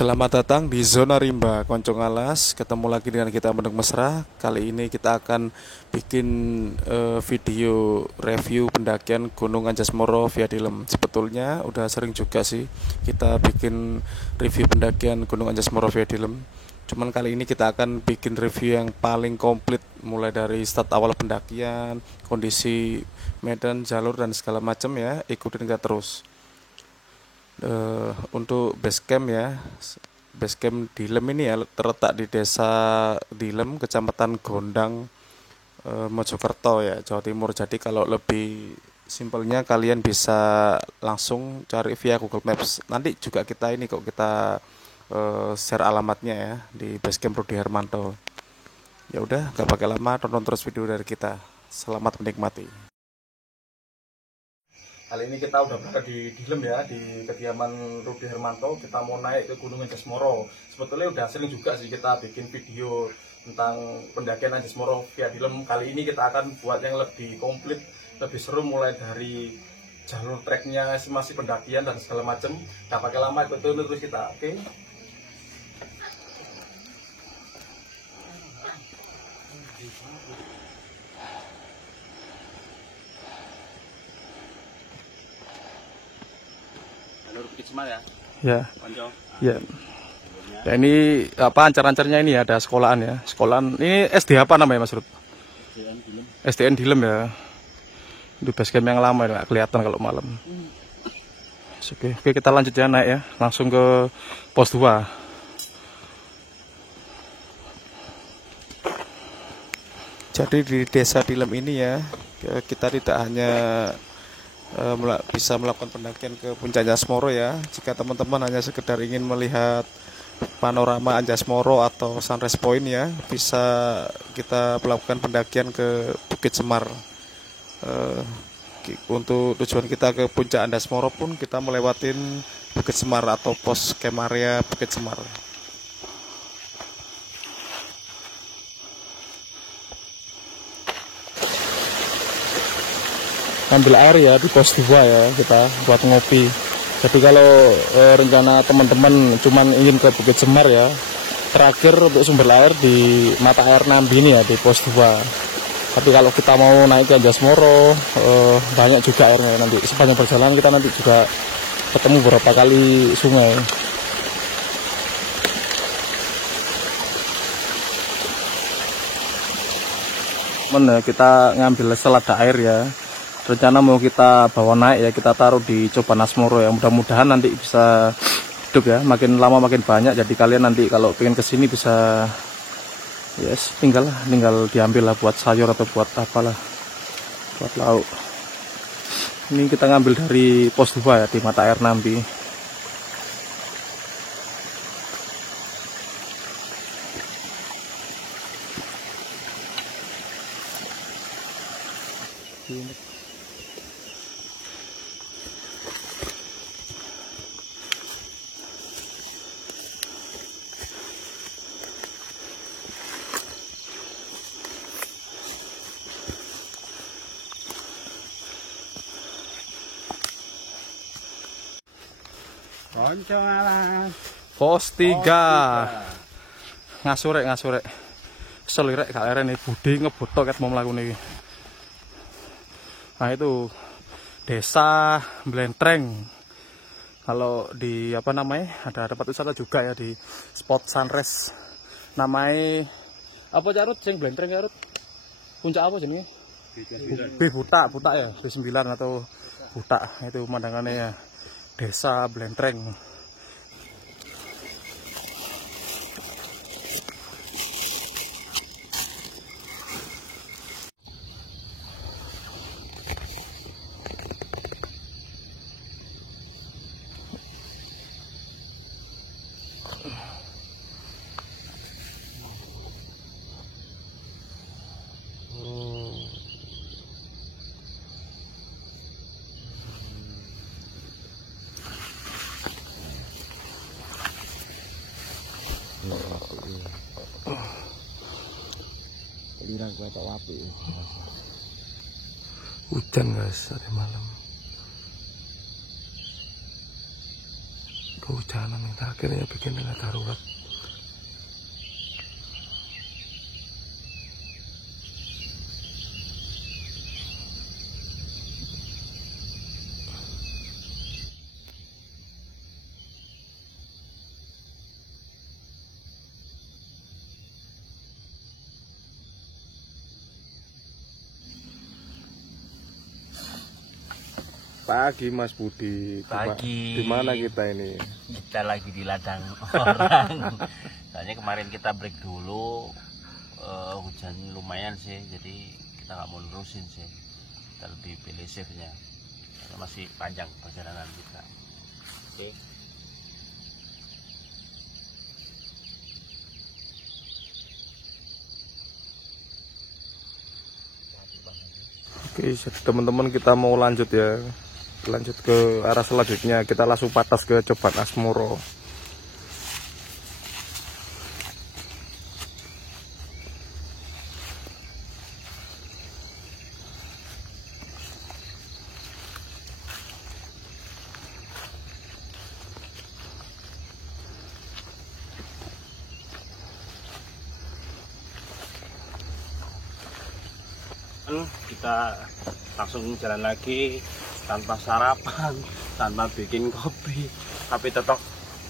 Selamat datang di Zona Rimba, Konco Alas. Ketemu lagi dengan kita Mendung Mesra. Kali ini kita akan bikin video review pendakian Gunung Anjas Moro via Dilem. Sebetulnya udah sering juga sih kita bikin review pendakian Gunung Anjas Moro via Dilem. Cuman kali ini kita akan bikin review yang paling komplit, mulai dari start awal pendakian, kondisi medan, jalur dan segala macam ya. Ikutin kita terus. Untuk base camp ya, base camp Dilem ini ya terletak di desa Dilem, kecamatan Gondang, Mojokerto ya, Jawa Timur. Jadi kalau lebih simpelnya kalian bisa langsung cari via Google Maps. Nanti juga kita share alamatnya ya di base camp Rudi Hermanto. Ya udah, gak pakai lama, tonton terus video dari kita. Selamat menikmati. Kali ini kita udah berada di Dilem ya, di kediaman Rudi Hermanto. Kita mau naik ke Gunung Anjas Moro. Sebetulnya udah sering juga sih kita bikin video tentang pendakian Anjas Moro via Dilem. Kali ini kita akan buat yang lebih komplit, lebih seru, mulai dari jalur treknya, estimasi pendakian dan segala macam. Gak pakai lama, ikutin terus kita, oke? Jalur Bukit Semar ya? Ya. Konco. Ya. Ya ini apa ancar-ancarnya ini ada sekolahan ya. Sekolahan ini SD apa namanya Mas Rud? SDN Dilem ya. Di base camp yang lama ya, kelihatan kalau malam. Oke, kita lanjut ya naik ya. Langsung ke pos 2. Jadi di desa Dilem ini ya, kita tidak hanya bisa melakukan pendakian ke puncak Anjas Moro ya. Jika teman-teman hanya sekedar ingin melihat panorama Anjas Moro atau sunrise point ya, bisa kita melakukan pendakian ke Bukit Semar. Untuk tujuan kita ke puncak Anjas Moro pun kita melewatin Bukit Semar atau pos camp area Bukit Semar. Ambil air ya di pos 2 ya, kita buat ngopi. Jadi kalau rencana teman-teman cuman ingin ke Bukit Semar ya, terakhir untuk sumber air di mata air Nambi ini ya, di pos 2. Tapi kalau kita mau naik ke Anjas Moro, banyak juga airnya. Nanti sepanjang perjalanan kita nanti juga ketemu beberapa kali sungai. Kita ngambil selada air ya. Rencana mau kita bawa naik ya, kita taruh di Coban Asmoro ya. Mudah-mudahan nanti bisa hidup ya, makin lama makin banyak. Jadi kalian nanti kalau pengen kesini bisa yes, tinggal diambil lah buat sayur atau buat apalah, buat lauk. Ini kita ngambil dari pos 2 ya, di mata air Nambi. Konco Alas. Pos 3. Ngasurek. Selirek gak leren nih, budi ngeboto ket mau melakukan ini. Nah itu desa Blentreng. Kalau di apa namanya, ada tempat wisata juga ya di spot sunrise. Namanya apa Carut sing Blentreng Carut? Puncak apa jenenge? Buta ya, B9 atau Buta. Itu pemandangannya ya. Desa Blentreng. Hujan guys, hari malam. Kehujanan itu akhirnya bikin tengah darurat. Pagi Mas Budi. Pagi. Di mana kita ini? Kita lagi di ladang orang. Soalnya kemarin kita break dulu, hujan lumayan sih, jadi kita nggak mau nerusin sih. Kita lebih pilih safe-nya. Karena masih panjang perjalanan kita. Oke. Oke, jadi teman-teman kita mau lanjut ya. Lanjut ke arah selanjutnya, kita langsung patas ke Coban Asmoro. Kita langsung jalan lagi tanpa sarapan, tanpa bikin kopi, tapi tetap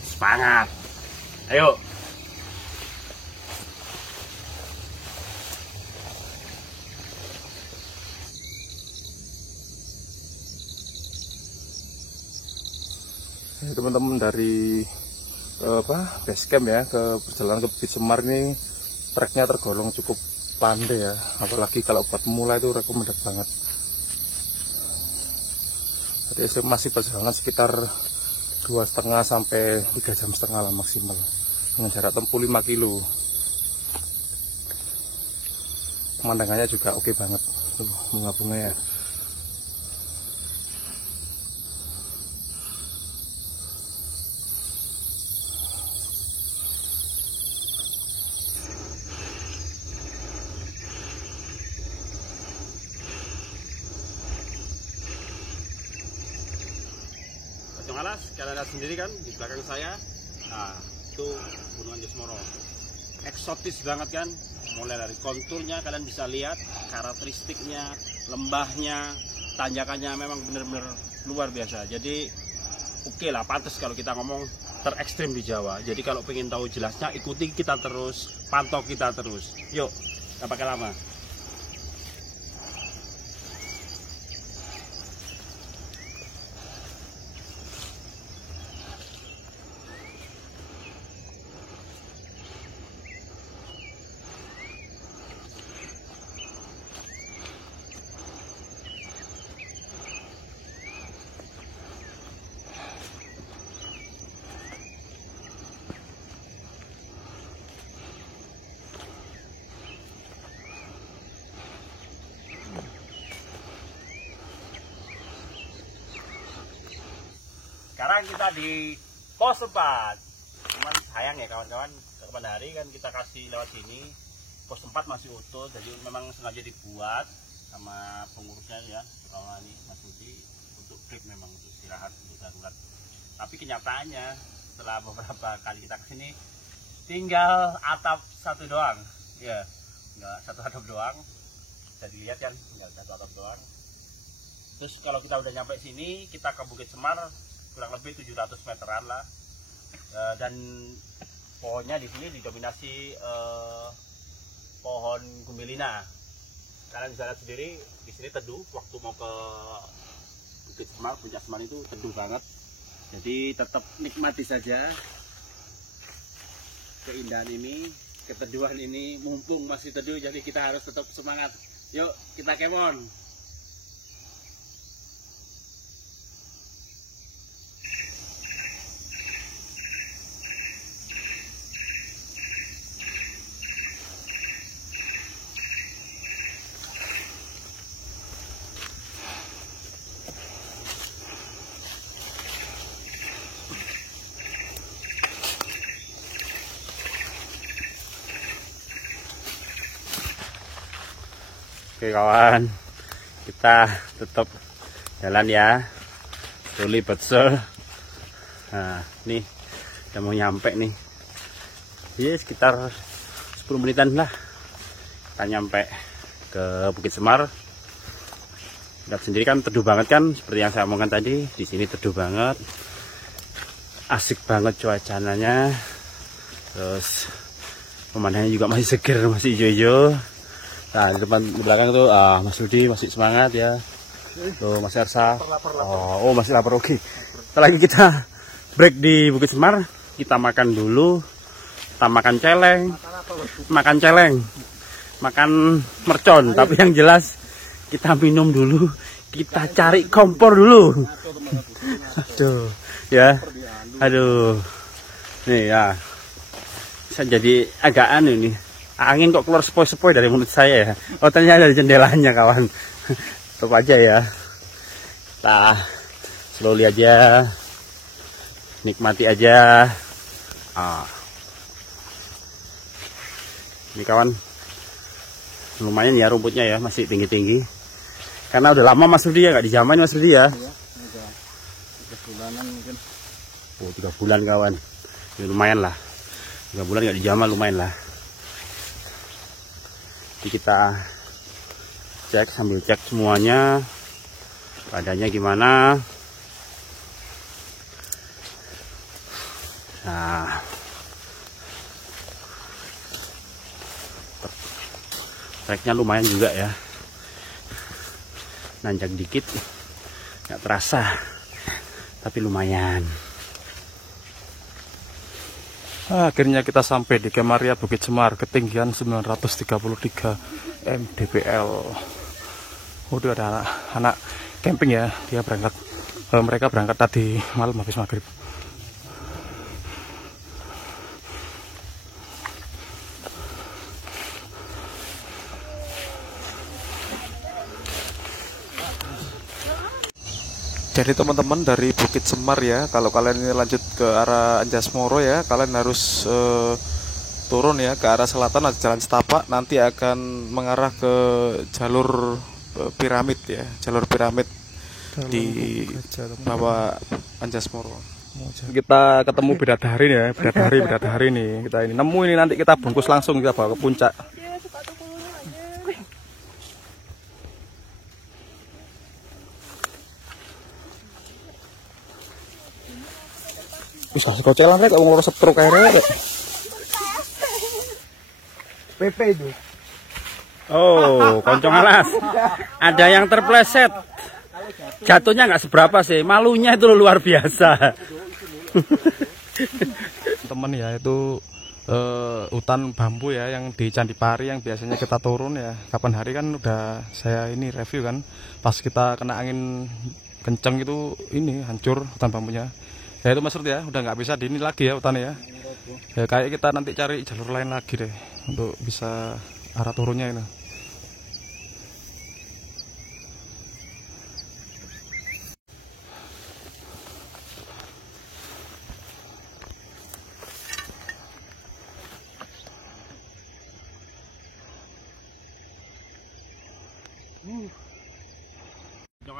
semangat. Ayo. Teman-teman dari base camp ya ke perjalanan ke Bukit Semar ini treknya tergolong cukup pandai ya, apalagi kalau buat pemula itu rekomendasi banget. Jadi masih perjalanan sekitar 2,5 sampai 3,5 jam lah maksimal dengan jarak tempuh 5 kilo. Pemandangannya juga oke banget, bunga-bunga ya. Alas, kalian lihat sendiri kan di belakang saya. Nah, itu Gunung Anjas-Moro. Eksotis banget kan? Mulai dari konturnya kalian bisa lihat, karakteristiknya, lembahnya, tanjakannya memang benar-benar luar biasa. Jadi oke lah, pantas kalau kita ngomong terekstrim di Jawa. Jadi kalau pengen tahu jelasnya, ikuti kita terus, pantau kita terus. Yuk, gak pakai lama. Sekarang kita di pos 4. Cuman sayang ya kawan-kawan, kapan hari kan kita kasih lewat sini. Pos 4 masih utuh, jadi memang sengaja dibuat sama pengurusnya ya, terutama ini Mas Budi, untuk break, memang untuk istirahat, untuk darurat. Tapi kenyataannya setelah beberapa kali kita kesini, tinggal atap satu doang, ya, nggak satu atap doang. Bisa dilihat kan, tinggal satu atap doang. Terus kalau kita udah nyampe sini, kita ke Bukit Semar kurang lebih 700 meteran lah, dan pohonnya di sini didominasi pohon gumbelina. Kalian bisa lihat sendiri di sini teduh. Waktu mau ke Bukit Semar, Puncak Semar itu teduh banget. Jadi tetap nikmati saja keindahan ini, keteduhan ini. Mumpung masih teduh, jadi kita harus tetap semangat. Yuk kita kemon. Oke kawan, kita tetap jalan ya, slowly but sure. Nah, nih udah mau nyampe nih. Jadi sekitar 10 menitan lah kita nyampe ke Bukit Semar. Lihat sendiri kan teduh banget kan, seperti yang saya omongkan tadi. Di sini teduh banget, asik banget cuacanya. Terus pemandangannya juga masih seger, masih hijau-hijau. Nah di depan, di belakang tuh Mas Rudi masih semangat ya. Tuh Mas Ersa. Oh masih lapar, oke. Setelah lagi kita break di Bukit Semar, kita makan dulu. Kita makan celeng, makan mercon, tapi yang jelas kita minum dulu, kita cari kompor dulu. Aduh, ya, aduh, nih ya, saya jadi agak anu nih, angin kok keluar sepoi-sepoi dari mulut saya ya. Oh ternyata dari jendelanya kawan, tutup aja ya. Kita slowly aja, nikmati aja. Ini kawan, lumayan ya rumputnya ya, masih tinggi-tinggi. Karena udah lama Mas Rudi ya, nggak dijamah Mas Rudi ya. Iya, udah 3 bulanan mungkin. Oh 3 bulan kawan, ya, lumayan lah. 3 bulan nggak dijamah lumayan lah. Jadi kita cek, sambil cek semuanya, badannya gimana. Nah, treknya lumayan juga ya, nanjak dikit nggak terasa tapi lumayan. Akhirnya kita sampai di Kemaria Bukit Semar, ketinggian 933 mdpl. Udah ada anak camping ya, dia berangkat, mereka berangkat tadi malam habis maghrib. Jadi teman-teman dari Bukit Semar ya, kalau kalian ini lanjut ke arah Anjasmoro ya, kalian harus turun ya ke arah selatan, ada jalan setapak, nanti akan mengarah ke jalur piramid ya, jalur piramid di bawah Anjasmoro. Kita ketemu bidadari ya, bidadari nih, kita ini nemu ini, nanti kita bungkus langsung kita bawa ke puncak. Bisa sekocelan rek, wong loro setruk kae rek. PP itu. Oh, koncong alas. Ada yang terpleset. Jatuhnya nggak seberapa sih, malunya itu luar biasa. Temen ya, itu hutan bambu ya yang di Candi Pari yang biasanya kita turun ya. Kapan hari kan udah saya ini review kan, pas kita kena angin kenceng itu ini hancur hutan bambunya. Ya itu Mas Rudi ya, udah nggak bisa di ini lagi ya hutannya ya. Ya kayak kita nanti cari jalur lain lagi deh untuk bisa arah turunnya ini.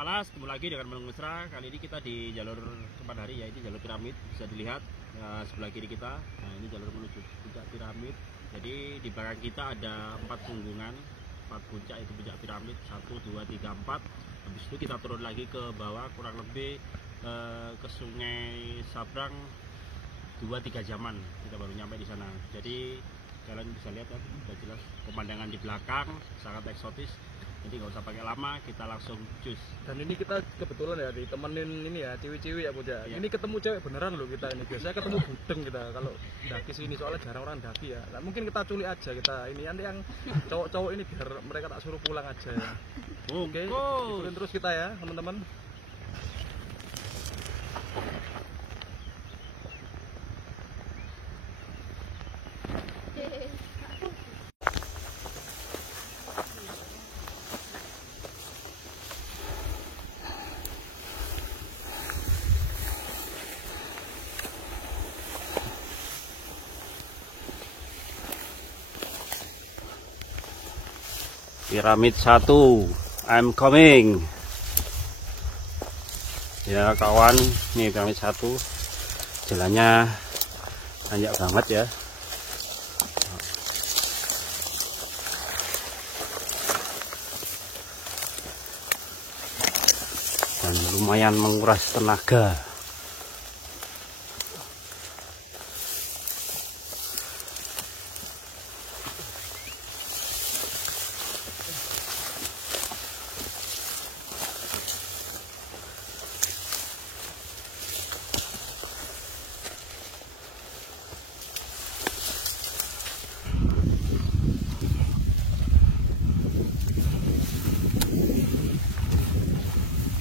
Alas, ketemu lagi dengan Menung Mesra. Kali ini kita di jalur Kemandari ya, ini jalur piramid, bisa dilihat ya, sebelah kiri kita. Nah ini jalur menuju puncak piramid. Jadi di belakang kita ada 4 punggungan, 4 puncak itu puncak piramid, 1, 2, 3, 4. Habis itu kita turun lagi ke bawah, kurang lebih ke Sungai Sabrang 2-3 jaman kita baru nyampe di sana. Jadi kalian bisa lihat kan, sudah jelas pemandangan di belakang sangat eksotis. Jadi nggak usah pakai lama, kita langsung cus. Dan ini kita kebetulan ya ditemenin ini ya, cewek-cewek ya Bunda. Ini ketemu cewek beneran loh kita ini. Biasanya ketemu budeng kita kalau daki sini, soalnya jarang orang daki ya. Nah, mungkin kita culik aja kita ini, nanti yang cowok-cowok ini biar mereka tak suruh pulang aja ya. Oke, ikutin terus kita ya teman-teman. Piramid 1, I'm coming. Ya kawan, ini piramid 1. jalannya banyak banget ya. Dan lumayan menguras tenaga.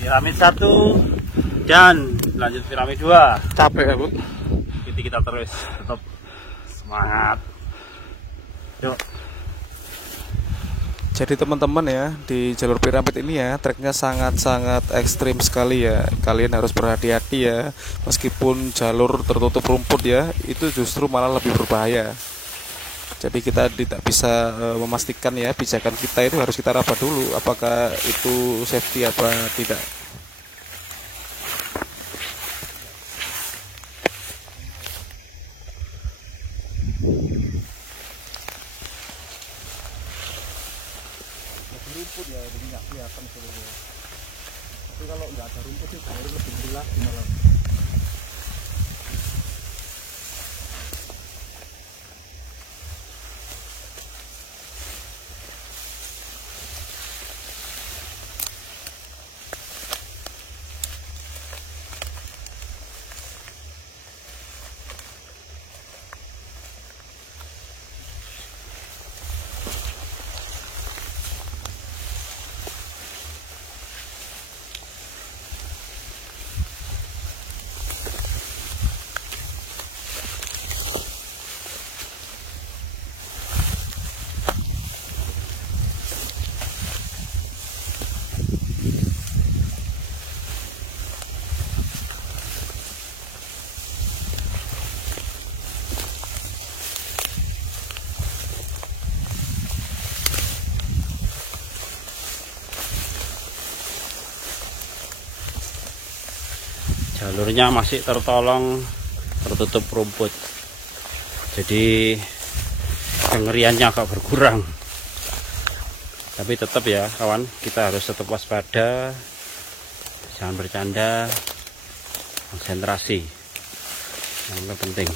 Piramid 1 dan lanjut piramid 2. Capek ya, Bu. Kita terus tetap semangat. Yuk. Jadi teman-teman ya, di jalur piramid ini ya, treknya sangat-sangat ekstrim sekali ya. Kalian harus berhati-hati ya. Meskipun jalur tertutup rumput ya, itu justru malah lebih berbahaya. Jadi kita tidak bisa memastikan ya, pijakan kita itu harus kita raba dulu apakah itu safety apa tidak. Rumput ya, jadi nggak kelihatan sebenarnya. Tapi kalau nggak ada rumput itu baru lebih jelas malah. Jalurnya masih tertolong tertutup rumput, jadi kengeriannya agak berkurang. Tapi tetap ya kawan, kita harus tetap waspada, jangan bercanda, konsentrasi yang penting.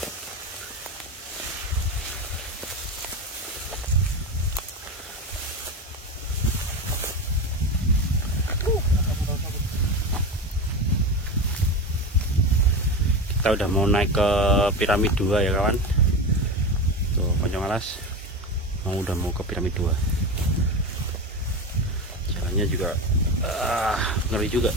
Kita udah mau naik ke piramid 2 ya kawan. Tuh Ponjong Alas udah mau ke piramid 2. Jalannya juga ngeri juga.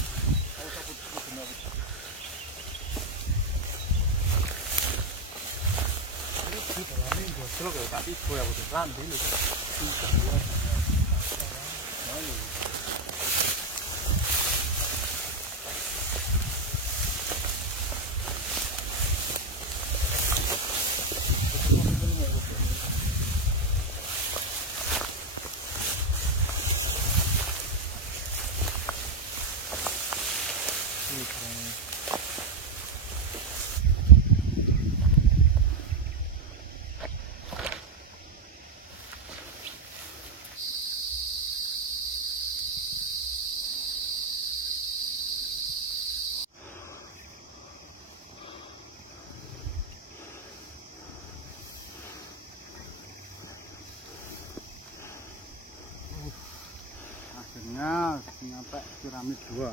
Akhirnya nyampe piramid 2.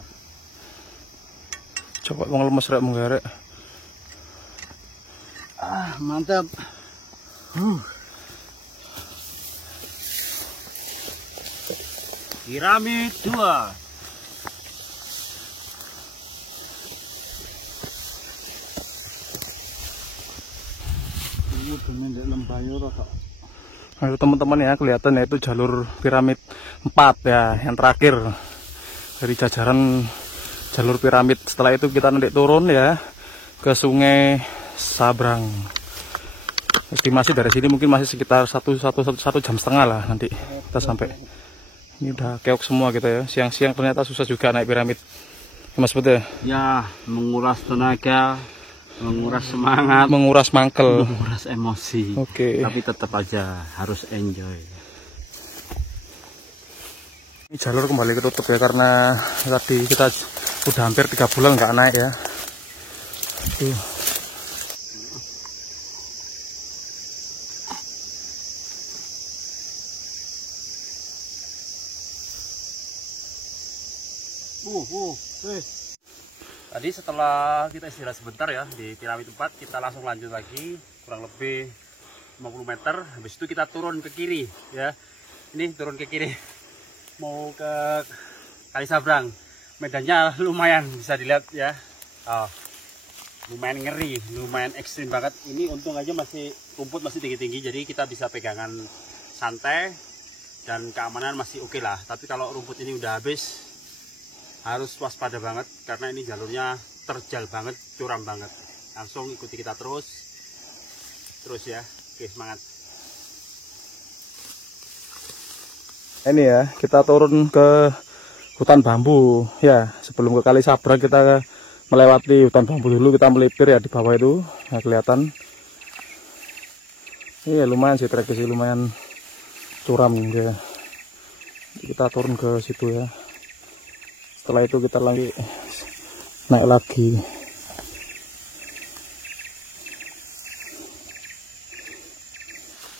Coba mau lemes rek menggarek. Mantap. Piramid 2. Nah, itu teman-teman ya, kelihatan ya itu jalur piramid 4 ya, yang terakhir dari jajaran jalur piramid. Setelah itu kita nanti turun ya ke Sungai Sabrang. Estimasi dari sini mungkin masih sekitar 1 jam setengah lah nanti kita sampai. Ini udah keok semua gitu ya. Siang-siang ternyata susah juga naik piramid. Ya, Mas Bud ya? Ya, menguras tenaga, menguras semangat, menguras mangkel, menguras emosi. Oke. Tapi tetap aja harus enjoy. Ini jalur kembali ketutup ya, karena tadi kita udah hampir 3 bulan nggak naik ya. Tuh. Tadi setelah kita istirahat sebentar ya di piramid 4, kita langsung lanjut lagi kurang lebih 50 meter. Habis itu kita turun ke kiri ya. Ini turun ke kiri mau ke Kali Sabrang. Medannya lumayan bisa dilihat ya. Oh, lumayan ngeri, lumayan ekstrim banget. Ini untung aja masih rumput masih tinggi-tinggi, jadi kita bisa pegangan santai dan keamanan masih oke lah. Tapi kalau rumput ini udah habis, harus waspada banget karena ini jalurnya terjal banget, curam banget. Langsung ikuti kita terus ya. Oke, semangat. Ini ya, kita turun ke hutan bambu ya. Sebelum ke Kali Sabrang kita melewati hutan bambu dulu, kita melipir ya di bawah itu. Nah, kelihatan. Iya, lumayan sih trek sih, lumayan curam ya. Kita turun ke situ ya. Setelah itu kita lagi naik lagi.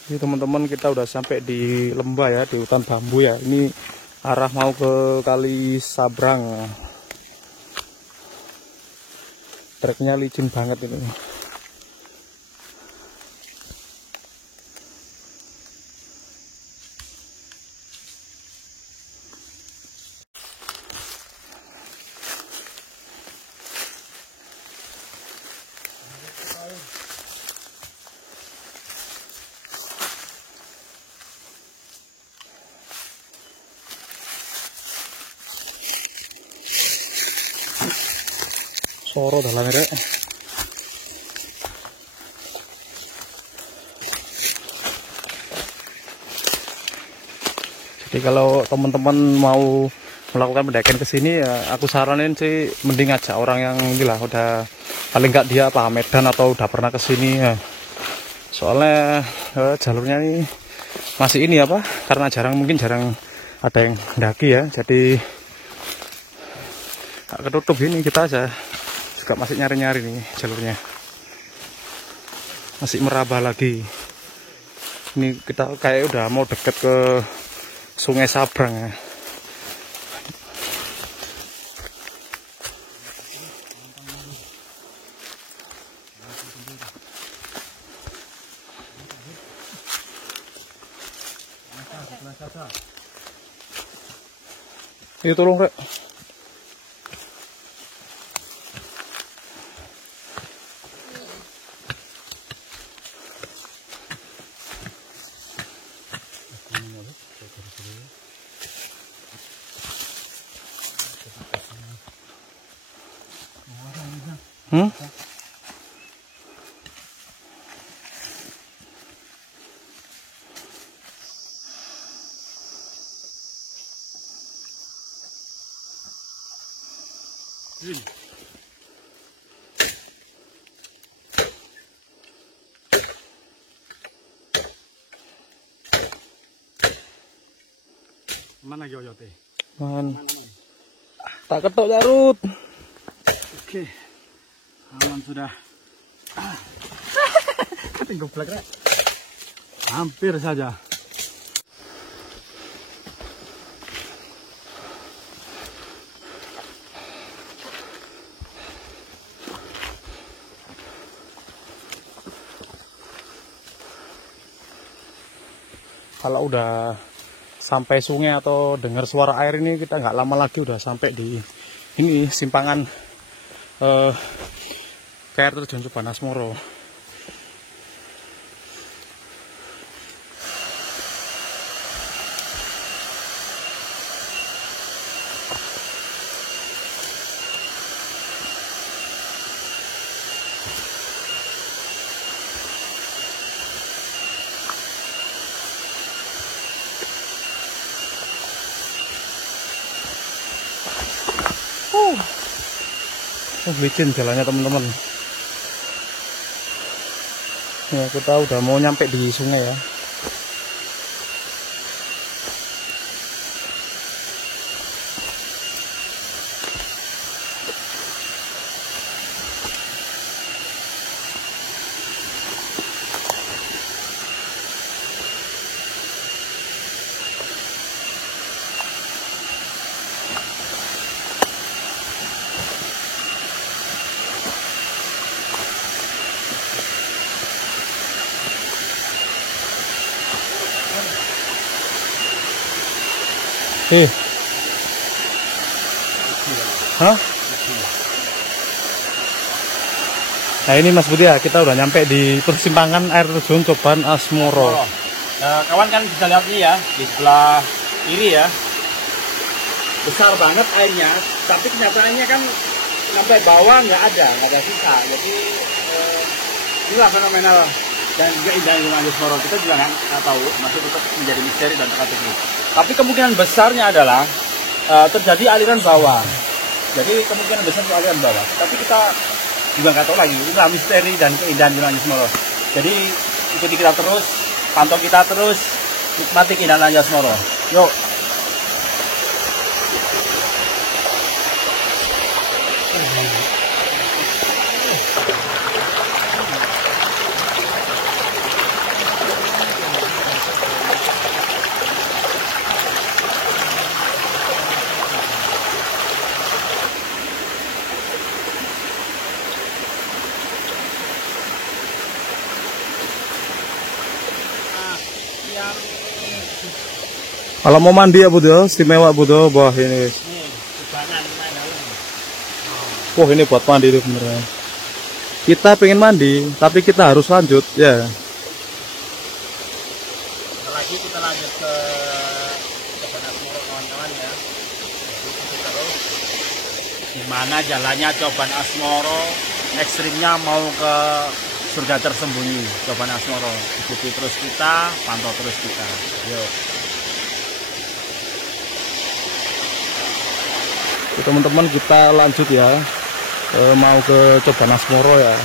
Ini teman-teman, kita udah sampai di lembah ya, di hutan bambu ya. Ini arah mau ke Kali Sabrang. Treknya licin banget ini. Soro dalam rek. Jadi kalau teman-teman mau melakukan pendakian ke sini ya, aku saranin sih mending ajak orang yang inilah udah paling nggak dia paham medan atau udah pernah ke sini ya. Soalnya jalurnya ini masih ini apa? Karena mungkin jarang ada yang mendaki ya. Jadi ketutup ini, kita aja juga masih nyari-nyari nih jalurnya, masih meraba lagi. Ini kita kayak udah mau deket ke Sungai Sabrang ya. Ini tolong rek. Mana yoyote? Man. Tak ketok Jarut. Oke, aman sudah. Tinggal belakang. Hampir saja. Kalau udah sampai sungai atau dengar suara air ini, kita nggak lama lagi udah sampai di ini simpangan air terjun Subanasmoro. Licin jalannya teman-teman. Ya, kita udah mau nyampe di sungai ya. Hah? Nah ini Mas Budi ya, kita udah nyampe di persimpangan air terjun Coban Asmoro. Kawan kan bisa lihat nih ya, di sebelah kiri ya, besar banget airnya, tapi kenyataannya kan sampai bawah nggak ada sisa. Jadi inilah fenomenal dan juga indah Gunung Asmoro. Kita juga nggak tahu, masih tetap menjadi misteri dan teka-teki. Tapi kemungkinan besarnya adalah terjadi aliran bawah. Jadi kemungkinan besar itu aliran bawah. Tapi kita juga nggak tahu lagi. Inilah misteri dan keindahan Gunung Asmoro. Jadi ikuti kita terus, pantau kita terus, nikmati keindahan Asmoro. Yuk. Kalau mau mandi ya Bud, istimewa Bud, wah ini. Wah ini buat mandi itu beneran. Kita pengen mandi, tapi kita harus lanjut ya. Lagi kita lanjut ke Coban Asmoro kawan-kawan ya. Terus gimana jalannya Coban Asmoro, ekstrimnya mau ke surga tersembunyi Coban Asmoro. Ikuti terus kita, pantau terus kita. Yuk. Teman-teman kita lanjut ya, mau ke Coban Asmoro ya.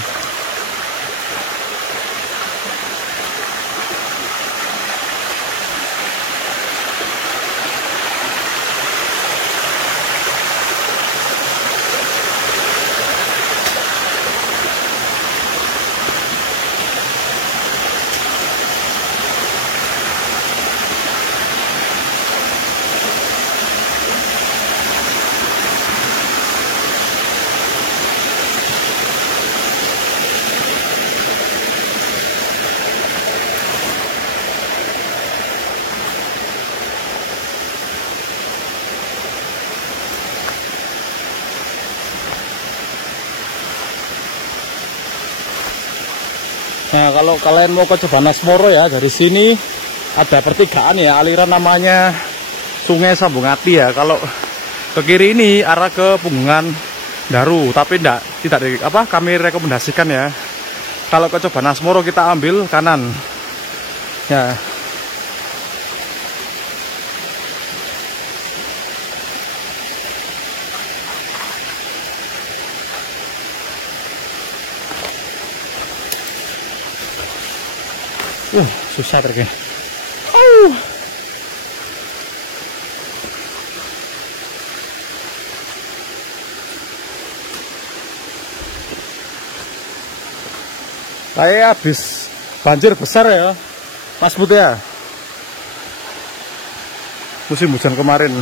Nah kalau kalian mau ke Coban Asmoro ya, dari sini ada pertigaan ya, aliran namanya Sungai Sambungati ya. Kalau ke kiri ini arah ke Punggungan Daru, tapi tidak kami rekomendasikan ya. Kalau ke Coban Asmoro kita ambil kanan ya. Susah terkini. Kayak habis banjir besar ya, Mas Bud ya. Musim hujan kemarin.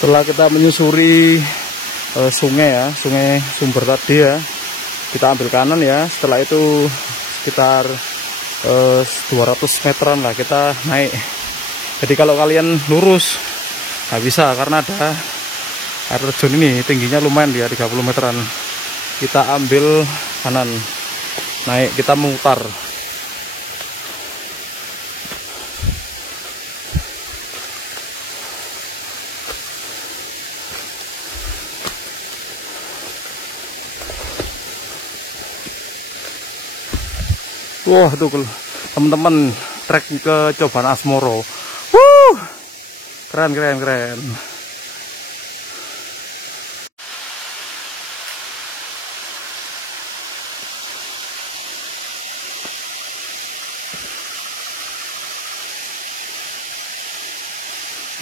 Setelah kita menyusuri sungai ya, sungai sumber tadi ya, kita ambil kanan ya. Setelah itu sekitar 200 meteran lah kita naik Jadi kalau kalian lurus nggak bisa karena ada air terjun ini, tingginya lumayan dia 30 meteran. Kita ambil kanan, naik, kita memutar. Wah, tuh teman-teman trek ke Coban Asmoro. Keren, keren, keren.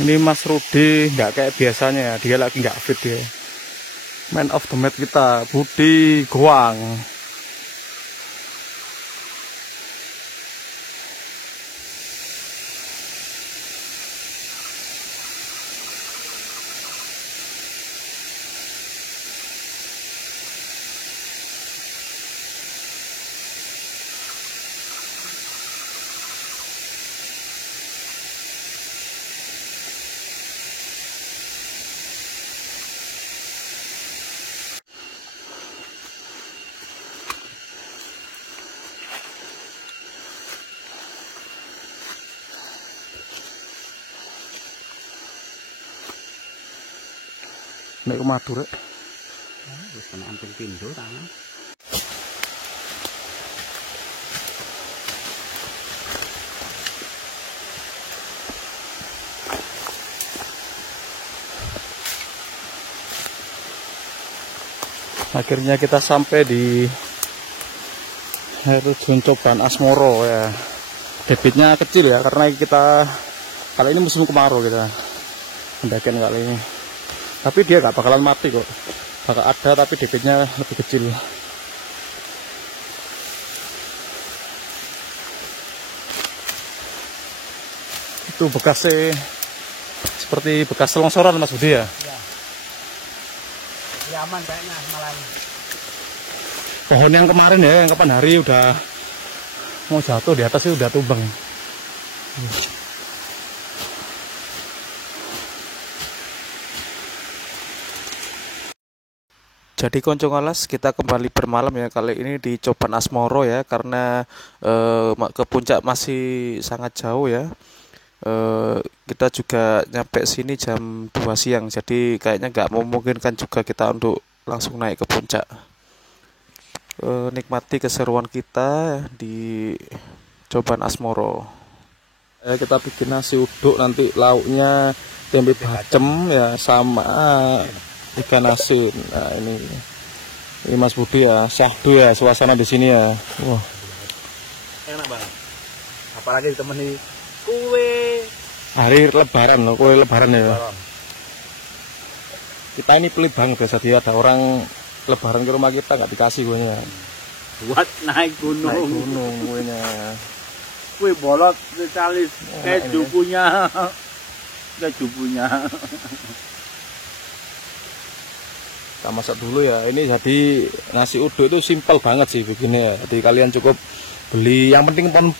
Ini Mas Rudi nggak kayak biasanya ya, dia lagi nggak fit ya. Man of the match kita, Budi Goang. Naik ke Madura. Wis kena amping pindho tangan. Akhirnya kita sampai di air terjun Coban Asmoro ya. Debitnya kecil ya karena kita kali ini musim kemarau kita pendakian kali ini. Tapi dia gak bakalan mati kok, bakal ada tapi debitnya lebih kecil. Itu bekasnya seperti bekas longsoran Mas Budi ya? Ya aman kayaknya malam. Pohon yang kemarin ya, yang kapan hari udah mau jatuh di atas itu udah tumbang. Jadi konco ngalas, kita kembali bermalam ya kali ini di Coban Asmoro ya, karena ke puncak masih sangat jauh ya. Kita juga nyampe sini jam 2 siang, jadi kayaknya nggak memungkinkan juga kita untuk langsung naik ke puncak. Nikmati keseruan kita di Coban Asmoro. Kita bikin nasi uduk, nanti lauknya tempe bacem ya sama ikan asin. Nah ini Mas Budi ya, syahdu ya suasana di sini ya. Wah. Enak banget. Apalagi ditemani kue. Hari Lebaran loh, kue Lebaran ya. Lebaran. Kita ini pelit banget ya, jadi ada orang Lebaran ke rumah kita nggak dikasih kuenya. Buat naik gunung. Naik gunung kuenya. Kue bolot spesialis keju punya. Keju punya. Kita masak dulu ya. Ini jadi nasi uduk itu simpel banget sih bikinnya. Jadi kalian cukup beli, yang penting pon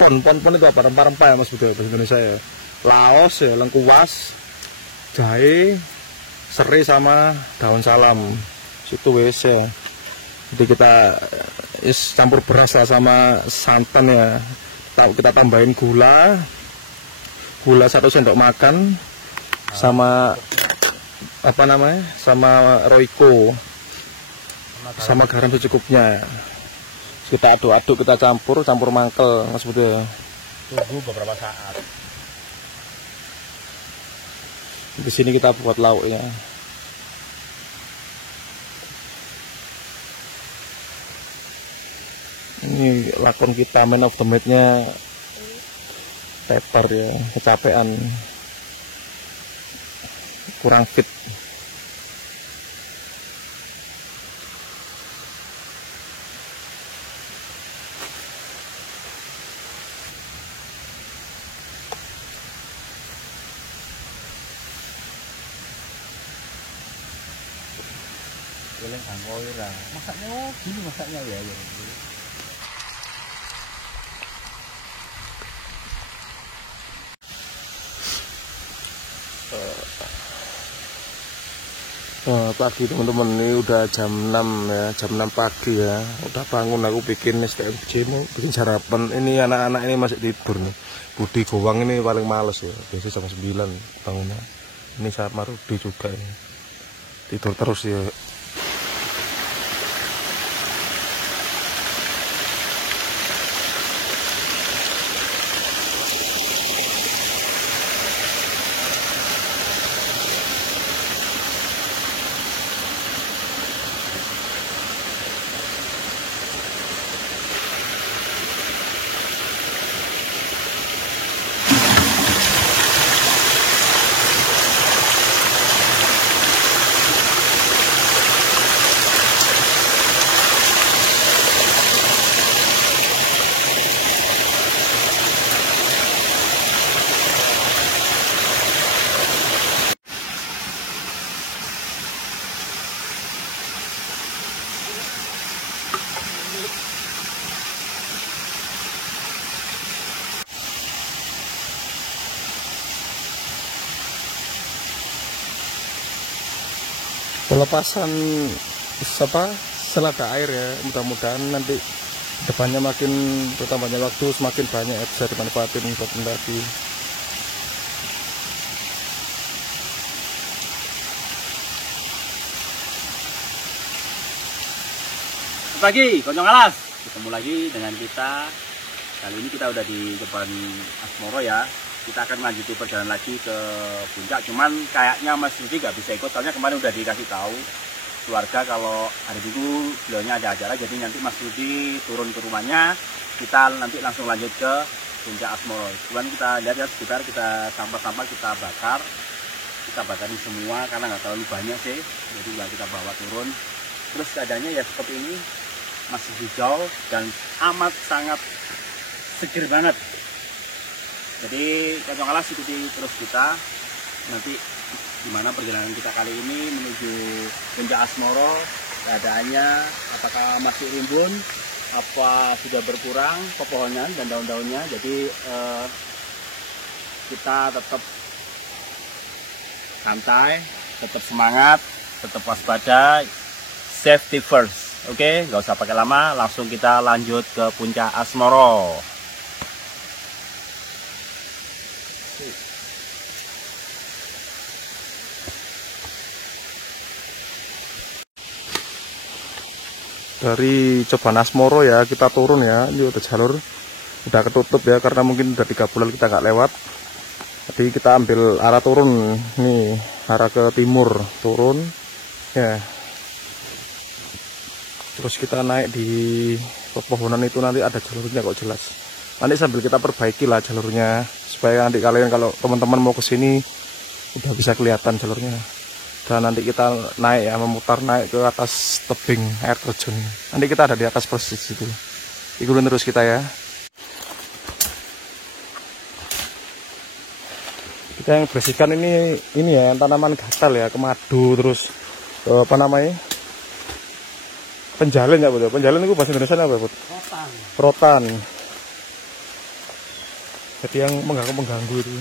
itu apa, rempah-rempah ya Mas Budi bahasa Indonesia ya. Laos ya, lengkuas, jahe, serai sama daun salam. Situ wes ya. Jadi kita campur beras lah sama santan ya. Kita tambahin gula 1 sendok makan sama apa namanya, sama Royco sama garam secukupnya. Kita aduk-aduk, kita campur mangkel Mas Budi. Tunggu beberapa saat. Di sini kita buat lauknya. Ini lakon kita, man of the match-nya Pepper ya, kecapean, kurang fit. Boleh nganggo ora. Masaknya gini masaknya ya. Pagi teman-teman, ini udah jam 6 ya, jam 6 pagi ya. Udah bangun aku bikin STMJ, mau bikin sarapan. Ini anak-anak ini masih tidur nih. Budi Gowang ini paling males ya, biasanya jam 9 bangunnya. Ini sama Rudi juga ini. Tidur terus ya. Pelepasan selada air ya, mudah-mudahan nanti depannya makin bertambahnya waktu semakin banyak ya, bisa dimanfaatin buat mendaki. Pagi, Konyong Alas. Ketemu lagi dengan kita. Kali ini kita udah di depan Asmoro ya. Kita akan lanjuti perjalanan lagi ke puncak. Cuman kayaknya Mas Rudi nggak bisa ikut, soalnya kemarin udah dikasih tahu keluarga kalau hari Minggu beliaunya ada acara. Jadi nanti Mas Rudi turun ke rumahnya. Kita nanti langsung lanjut ke puncak Asmoro. Cuman kita lihat ya sekitar, kita sampah-sampah kita bakar. Kita bakarin semua karena nggak terlalu banyak sih. Jadi nggak kita bawa turun. Terus keadaannya ya seperti ini, masih hijau dan amat sangat seger banget. Jadi Konyong Alas ikuti terus kita nanti gimana perjalanan kita kali ini menuju puncak Asmoro. Keadaannya apakah masih rimbun, apa sudah berkurang pepohonan dan daun-daunnya. Jadi kita tetap santai, tetap semangat, tetap waspada, safety first. Oke, nggak usah pakai lama, langsung kita lanjut ke puncak Asmoro. Dari Coban Asmoro ya, kita turun ya. Ini udah jalur udah ketutup ya, karena mungkin udah 3 bulan kita nggak lewat. Jadi kita ambil arah turun nih, arah ke timur turun ya. Terus kita naik di pepohonan itu, nanti ada jalurnya kok jelas. Nanti sambil kita perbaiki lah jalurnya, supaya nanti kalian kalau teman-teman mau kesini udah bisa kelihatan jalurnya. Dan nanti kita naik ya, memutar naik ke atas tebing air terjun. Nanti kita ada di atas persis itu. Ikutin terus kita ya. Kita yang bersihkan ini ya, tanaman gatal ya, kemadu, terus apa namanya? Penjalin ya, betul. Penjalin itu bahasa Indonesia apa, Bud? Rotan. Rotan. Jadi yang mengganggu itu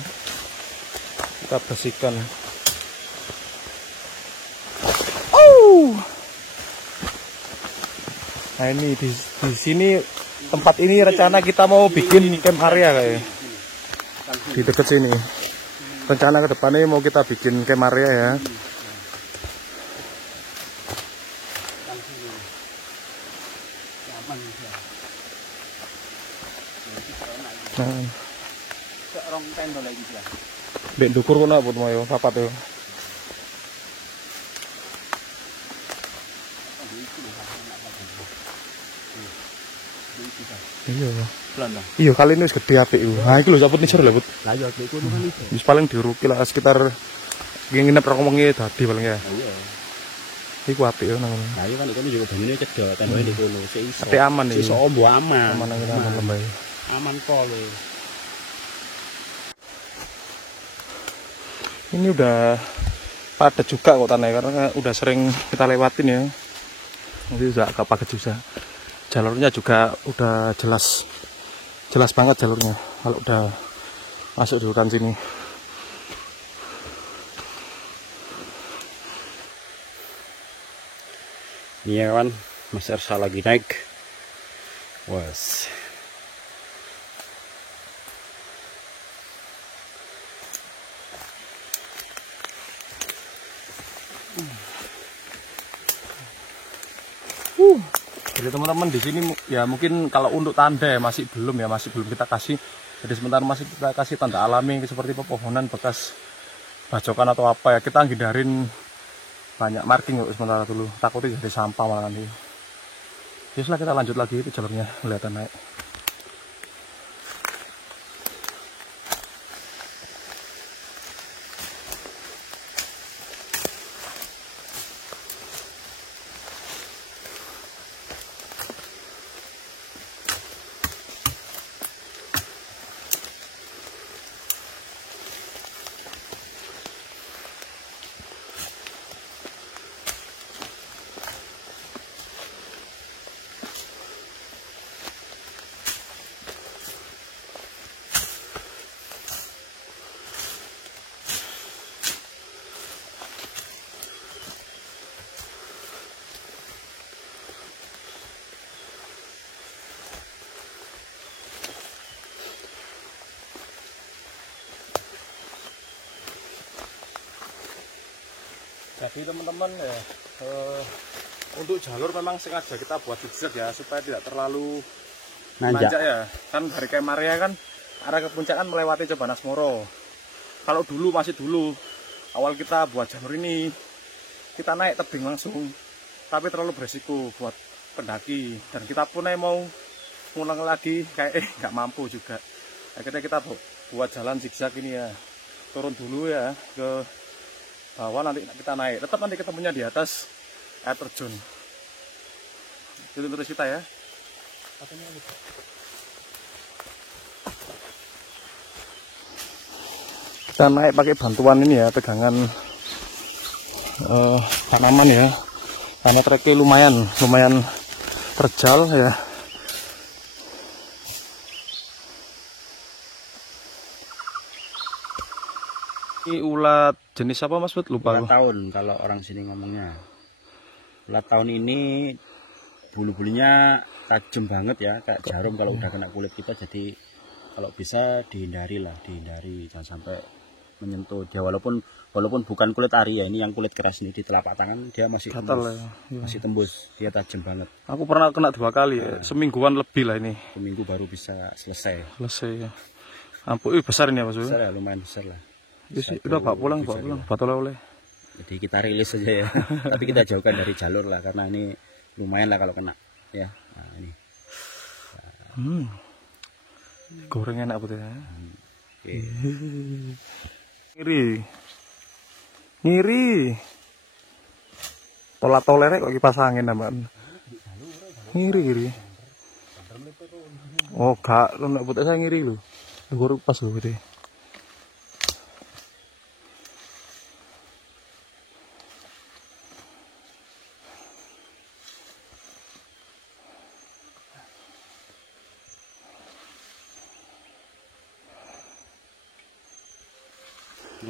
kita bersihkan. Nah ini di sini tempat ini rencana kita mau bikin camp area kayak di dekat sini. Rencana ke depannya mau kita bikin camp area ya. Nah, bek dukur kono apa mau yo papat yo. Iya kali ini wis gede apik iku. Ha iki lho saput nisor lho, Bud. Lah ya iki kono kan iso. Wis paling diruki lah sekitar nginep rong wengi dadi paling ya. Iya. Iku apik yo nang ngono. Lah iya kan iki juga banyune cedhak tandane di kono, sik iso. Tapi aman iki. Iso ombo aman. Aman nang aman lembah. Aman pol. Ini udah padat juga kok tanahnya, karena udah sering kita lewatin ya. Nanti udah agak padat juga. Jalurnya juga udah jelas banget jalurnya kalau udah masuk di hutan sini. Iya kawan, Mas Ersa lagi naik. Was. Jadi teman-teman di sini ya mungkin kalau untuk tanda ya masih belum kita kasih. Jadi sementara masih kita kasih tanda alami seperti pepohonan bekas bacokan atau apa ya, kita hindarin banyak marking sementara dulu, takutnya jadi sampah malah nanti. Ya setelah kita lanjut lagi, itu jalurnya kelihatan naik. Jadi teman-teman ya, untuk jalur memang sengaja kita buat zigzag ya, supaya tidak terlalu nanjak ya. Kan dari Kemaria kan arah ke puncak kan melewati Cobanas Moro. Kalau dulu masih dulu awal kita buat jalur ini, kita naik tebing langsung, tapi terlalu beresiko buat pendaki. Dan kita pun mau ngulang lagi kayak nggak mampu juga. Akhirnya kita buat jalan zigzag ini ya, turun dulu ya ke bawah, nanti kita naik. Tetap nanti ketemunya di atas air terjun. Itu terus kita ya. Kita naik pakai bantuan ini ya, pegangan tanaman ya. Karena treknya lumayan terjal ya. Ini ulat jenis apa Mas Bud? Lupa. Ulat tahun kalau orang sini ngomongnya. Ulat tahun ini bulu-bulunya tajam banget ya, kayak jarum kalau udah kena kulit kita. Jadi kalau bisa dihindari, jangan sampai menyentuh dia. Walaupun bukan kulit ari ya, ini yang kulit keras ini di telapak tangan dia masih gatal tembus, ya. masih tembus, dia tajam banget. Aku pernah kena 2 kali ya, semingguan lebih lah ini. Seminggu baru bisa selesai Ya. Ampun, besar ini ya Mas Bud? Besar ya, lumayan besar lah. Udah bawa pulang, buat oleh-oleh. Jadi kita rilis saja ya. Tapi kita jauhkan dari jalur lah, karena ini lumayan lah kalau kena ya. Nah, ini. Goreng enak betul ya. Oke. Ngiri. Tolerek kok kipas angin namanya. Ngiri. Oh gak, lu nak buat saya ngiri lu. Lu pas lu gitu.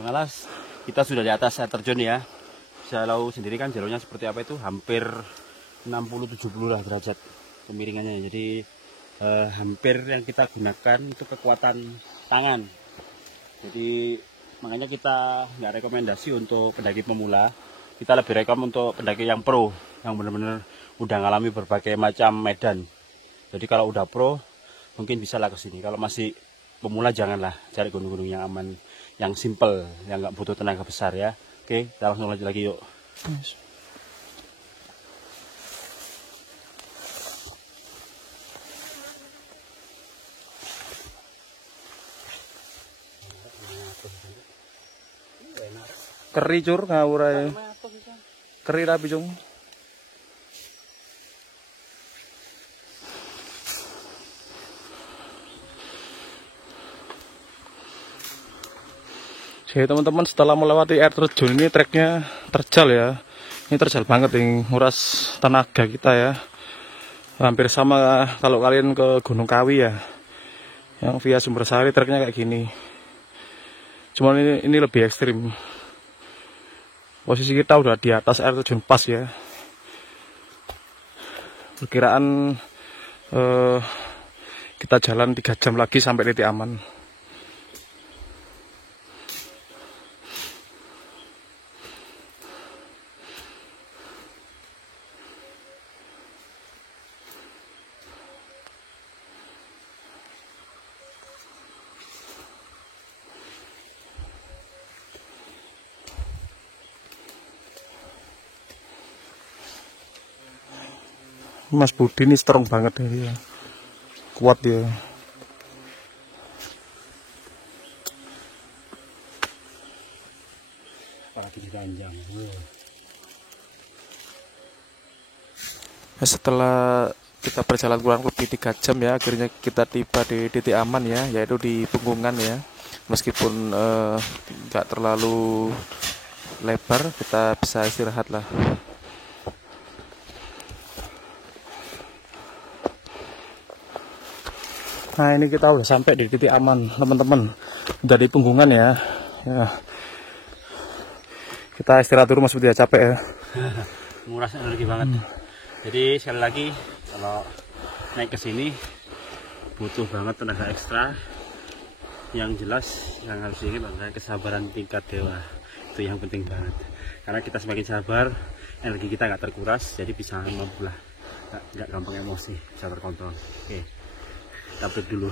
Alas, kita sudah di atas air terjun ya. Bisa tahu sendiri kan jalurnya seperti apa, itu hampir 60-70 lah derajat kemiringannya. Jadi hampir yang kita gunakan itu kekuatan tangan. Jadi makanya kita nggak rekomendasi untuk pendaki pemula. Kita lebih rekom untuk pendaki yang pro, yang benar-benar udah ngalami berbagai macam medan. Jadi kalau udah pro mungkin bisa lah ke sini. Kalau masih pemula janganlah, cari gunung-gunung yang aman, yang simple, yang nggak butuh tenaga besar ya. Oke, kita langsung lanjut lagi yuk. Keri cur ngawur ae. Keri tapi cung. Jadi teman-teman, setelah melewati air terjun ini treknya terjal ya. Ini terjal banget nih, nguras tenaga kita ya. Hampir sama kalau kalian ke Gunung Kawi ya, yang via Sumbersari treknya kayak gini. Cuman ini lebih ekstrim. Posisi kita udah di atas air terjun pas ya. Perkiraan kita jalan 3 jam lagi sampai titik aman. Mas Budi ini strong banget ya, kuat ya. Apalagi diranjang. Setelah kita berjalan kurang lebih 3 jam ya, akhirnya kita tiba di titik aman ya, yaitu di Punggungan ya. Meskipun nggak terlalu lebar, kita bisa istirahat lah. Nah, ini kita udah sampai di titik aman teman-teman, udah di Punggungan ya. Kita istirahat dulu, Mas Budi ya, capek ya. Nguras energi banget. Jadi sekali lagi kalau naik ke sini butuh banget tenaga ekstra. Yang jelas yang harus diingat adalah kesabaran tingkat dewa. Itu yang penting banget. Karena kita semakin sabar, energi kita nggak terkuras, jadi bisa mampu lah, nggak gampang emosi, bisa terkontrol. Oke, kita break dulu.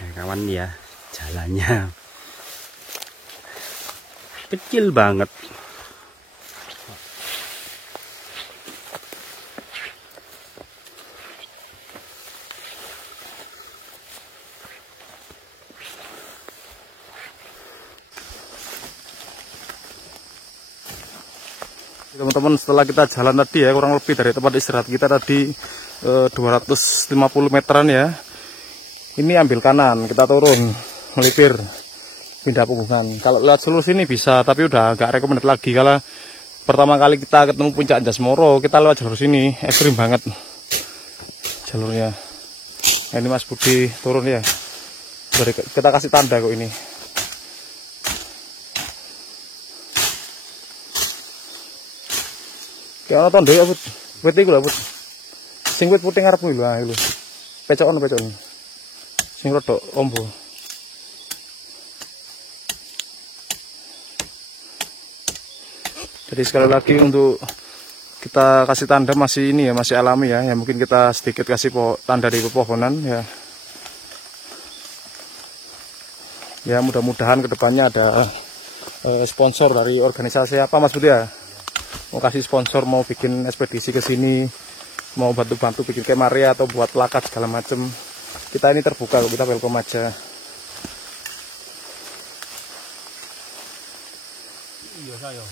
Ya, kawan ya, jalannya kecil banget. Teman-teman, setelah kita jalan tadi ya, kurang lebih dari tempat istirahat kita tadi 250 meteran ya. Ini ambil kanan, kita turun, melipir, pindah Punggungan. Kalau lewat Sulu sini bisa, tapi udah agak recommended lagi. Kalau pertama kali kita ketemu puncak Anjas-Moro, kita lewat jalur sini, ekstrim banget jalurnya. Nah, ini Mas Budi turun ya. Kita kasih tanda kok ini. Kayak ana tandha ya, Bud. Wit iku lho, Bud. Sing wit putih ngarepmu lho, lho. Pecokon. Sing rodok ombo. Jadi sekali lagi untuk kita kasih tanda masih ini ya, masih alami ya. Ya mungkin kita sedikit kasih tanda di pepohonan ya. Ya mudah-mudahan kedepannya ada sponsor dari organisasi apa, Mas Budi ya? Mau kasih sponsor, mau bikin ekspedisi ke sini, mau bantu-bantu bikin kemaria atau buat plakat segala macem, kita ini terbuka, kita welcome aja. Iya saya.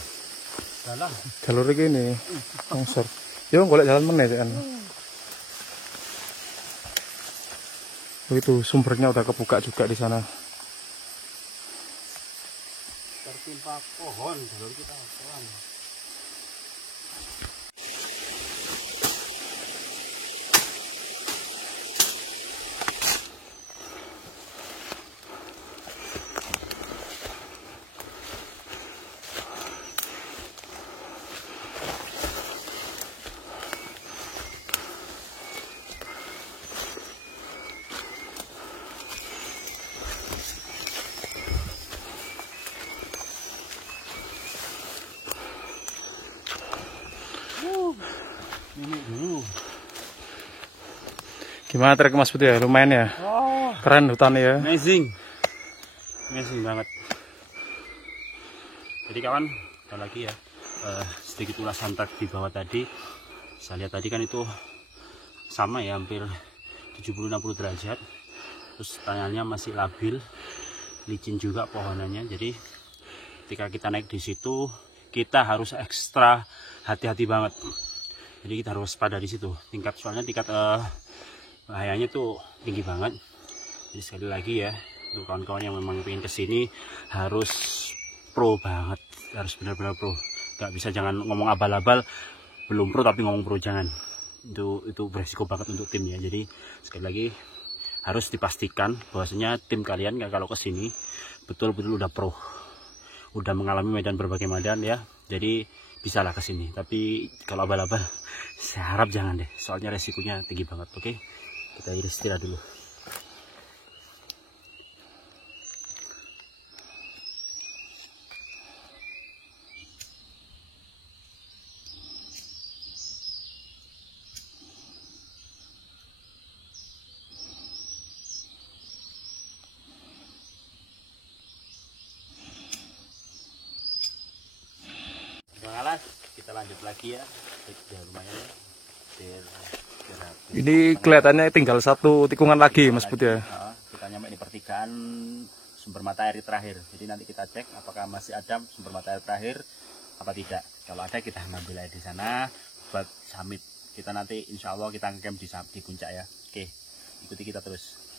Jalan. Jalur ini longsor. Yo golek jalan meneh kan. Itu sumbernya udah kebuka juga di sana. Tertimpa pohon jalur kita pelan. Gimana trek Mas Budi ya? Lumayan ya? Oh, Keren hutannya ya? amazing banget. Jadi kawan, sekali lagi ya, sedikit ulasan trek di bawah tadi. Saya lihat tadi kan itu sama ya, hampir 70-60 derajat. Terus tanahnya masih labil, licin juga pohonannya. Jadi ketika kita naik di situ, kita harus ekstra hati-hati banget. Jadi kita harus pada di situ. Soalnya tingkat bahayanya tuh tinggi banget. Jadi sekali lagi ya, untuk kawan-kawan yang memang pengen kesini harus pro banget, harus benar-benar pro. Gak bisa, jangan ngomong abal-abal, belum pro tapi ngomong pro, jangan. Itu beresiko banget untuk tim ya. Jadi sekali lagi harus dipastikan bahwasanya tim kalian kalau kesini betul-betul udah pro, udah mengalami medan berbagai medan ya, jadi bisalah ke sini. Tapi kalau abal-abal saya harap jangan deh, soalnya resikonya tinggi banget. Oke, kita istirahat dulu. Alas, kita lanjut lagi ya. Ya lumayan ya. Ini kelihatannya tinggal satu tikungan lagi Mas Bud ya. Kita nyampe di pertigaan sumber mata air terakhir. Jadi nanti kita cek apakah masih ada sumber mata air terakhir apa tidak. Kalau ada kita ngambil air di sana buat summit. Kita nanti insya Allah kita ngecamp di puncak ya. Oke, ikuti kita terus.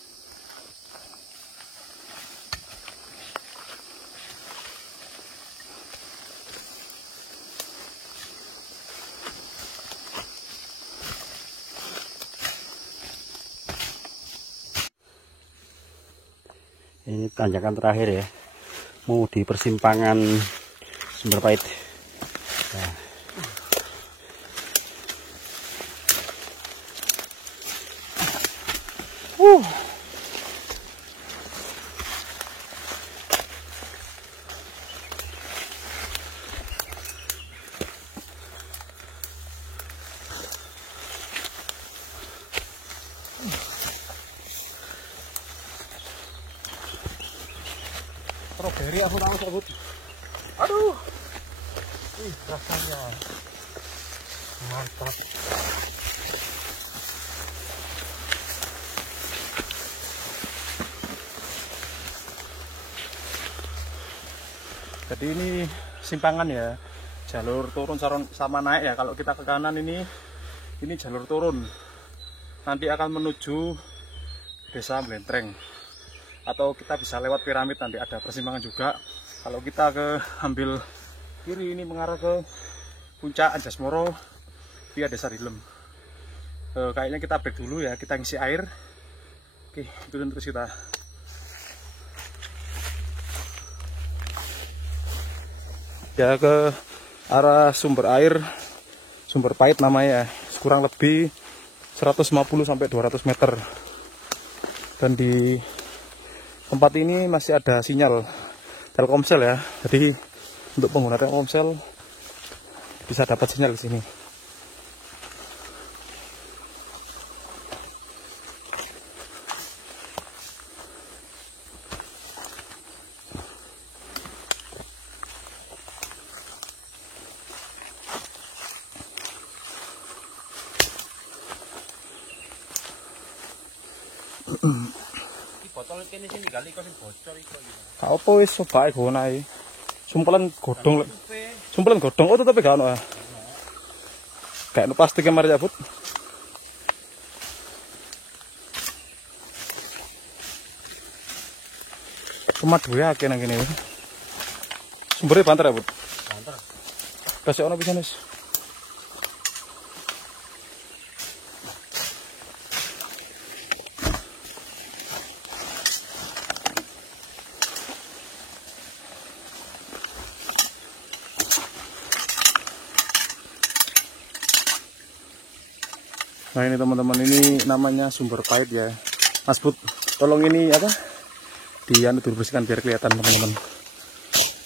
Ini tanjakan terakhir ya, mau di persimpangan Sumber Pahit. Nah. Strawberry aku tahu sebut. Aduh. Ih, rasanya mantap. Jadi ini simpangan ya. Jalur turun sama naik ya. Kalau kita ke kanan ini jalur turun. Nanti akan menuju Desa Blentreng. Atau kita bisa lewat piramid, nanti ada persimpangan juga. Kalau kita ambil kiri ini mengarah ke puncak Anjasmoro via Desa Rilem. Kayaknya kita break dulu ya, kita ngisi air. Oke, ikutin terus kita. Ya, ke arah sumber air Sumber Pahit namanya, kurang lebih 150 sampai 200 meter. Dan di tempat ini masih ada sinyal Telkomsel ya. Jadi untuk pengguna Telkomsel bisa dapat sinyal di sini. Botol kene sing digali kok sing bocor iku. Apa wis cobae gonae. Sumpelan godhong. Sumpelan godhong oh tetep gak ono. Kayak no plastik mari cabut. Tomat duwe akeh nang kene. Sumbere banter ya, Bud? Banter. Kasih ono pisan wis. Nah ini teman-teman, ini namanya Sumber Pahit ya. Mas Bud, tolong ini apa? Dibersihkan biar kelihatan teman-teman.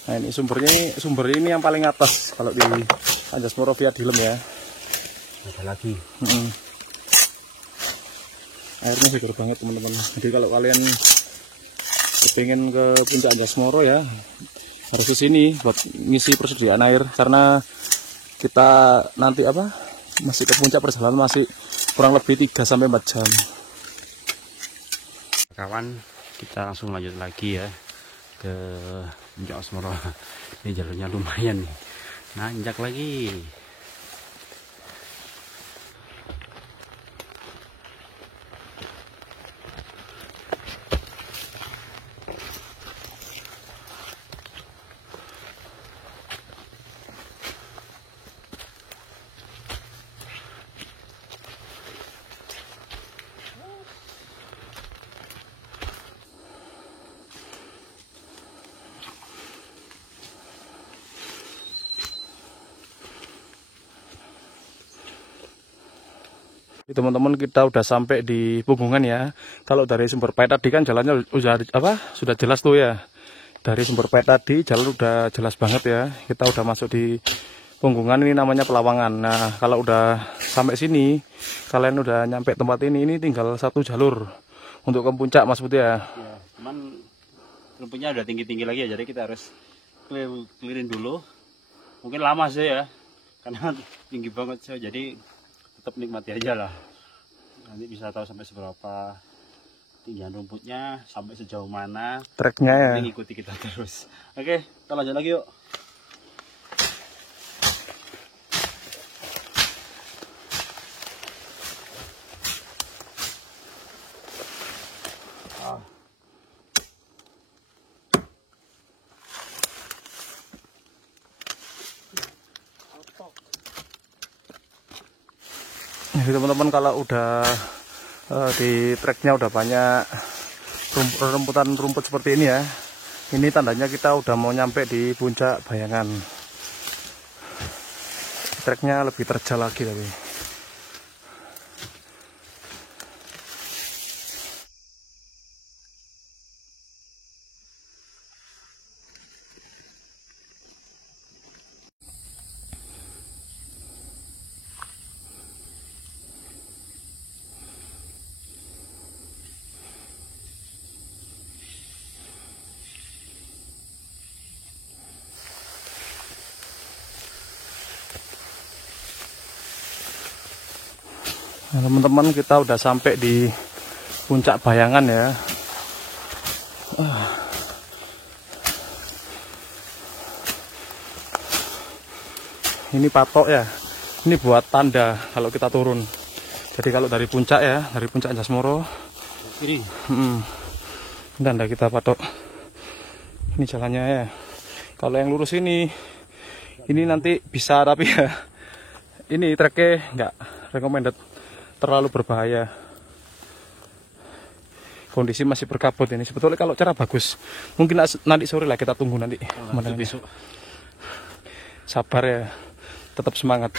Nah ini sumber ini yang paling atas kalau di Anjasmoro via Rilem ya. Ada lagi. Airnya segar banget teman-teman. Jadi kalau kalian pengen ke puncak Anjasmoro ya harus ke sini buat ngisi persediaan air, karena kita nanti masih ke puncak, perjalanan masih kurang lebih 3-4 jam. Kawan, kita langsung lanjut lagi ya ke puncak Anjasmoro. Ini jalurnya lumayan nih, nanjak lagi. Teman-teman, kita udah sampai di Punggungan ya. Kalau dari Sumber Pahit tadi kan jalannya sudah jelas tuh ya. Dari Sumber Pahit tadi jalan udah jelas banget ya. Kita udah masuk di Punggungan, ini namanya Pelawangan. Nah, kalau udah sampai sini, kalian udah nyampe tempat ini tinggal satu jalur untuk ke puncak, Mas Putih ya. Ya, cuman rumputnya udah tinggi-tinggi lagi ya, jadi kita harus clearin dulu. Mungkin lama sih ya, karena tinggi banget sih. Jadi tetap nikmati aja lah. Nanti bisa tahu sampai seberapa tinggian rumputnya, sampai sejauh mana Treknya ya. Ini ikuti kita terus. Oke, kita lanjut lagi yuk. Jadi teman-teman, kalau udah di treknya udah banyak rumputan rumput seperti ini ya, ini tandanya kita udah mau nyampe di puncak Bayangan. Treknya lebih terjal lagi tapi. Nah, teman-teman, kita udah sampai di puncak Bayangan ya. Ini patok ya. Ini buat tanda kalau kita turun. Jadi kalau dari puncak ya, dari puncak Anjas-Moro, Kiri. tanda kita patok. Ini jalannya ya. Kalau yang lurus ini nanti bisa, tapi ya ini treknya nggak recommended, terlalu berbahaya. Kondisi masih berkabut ini. Sebetulnya kalau cara bagus, mungkin nanti sore lah, kita tunggu nanti. Besok. Sabar ya, tetap semangat.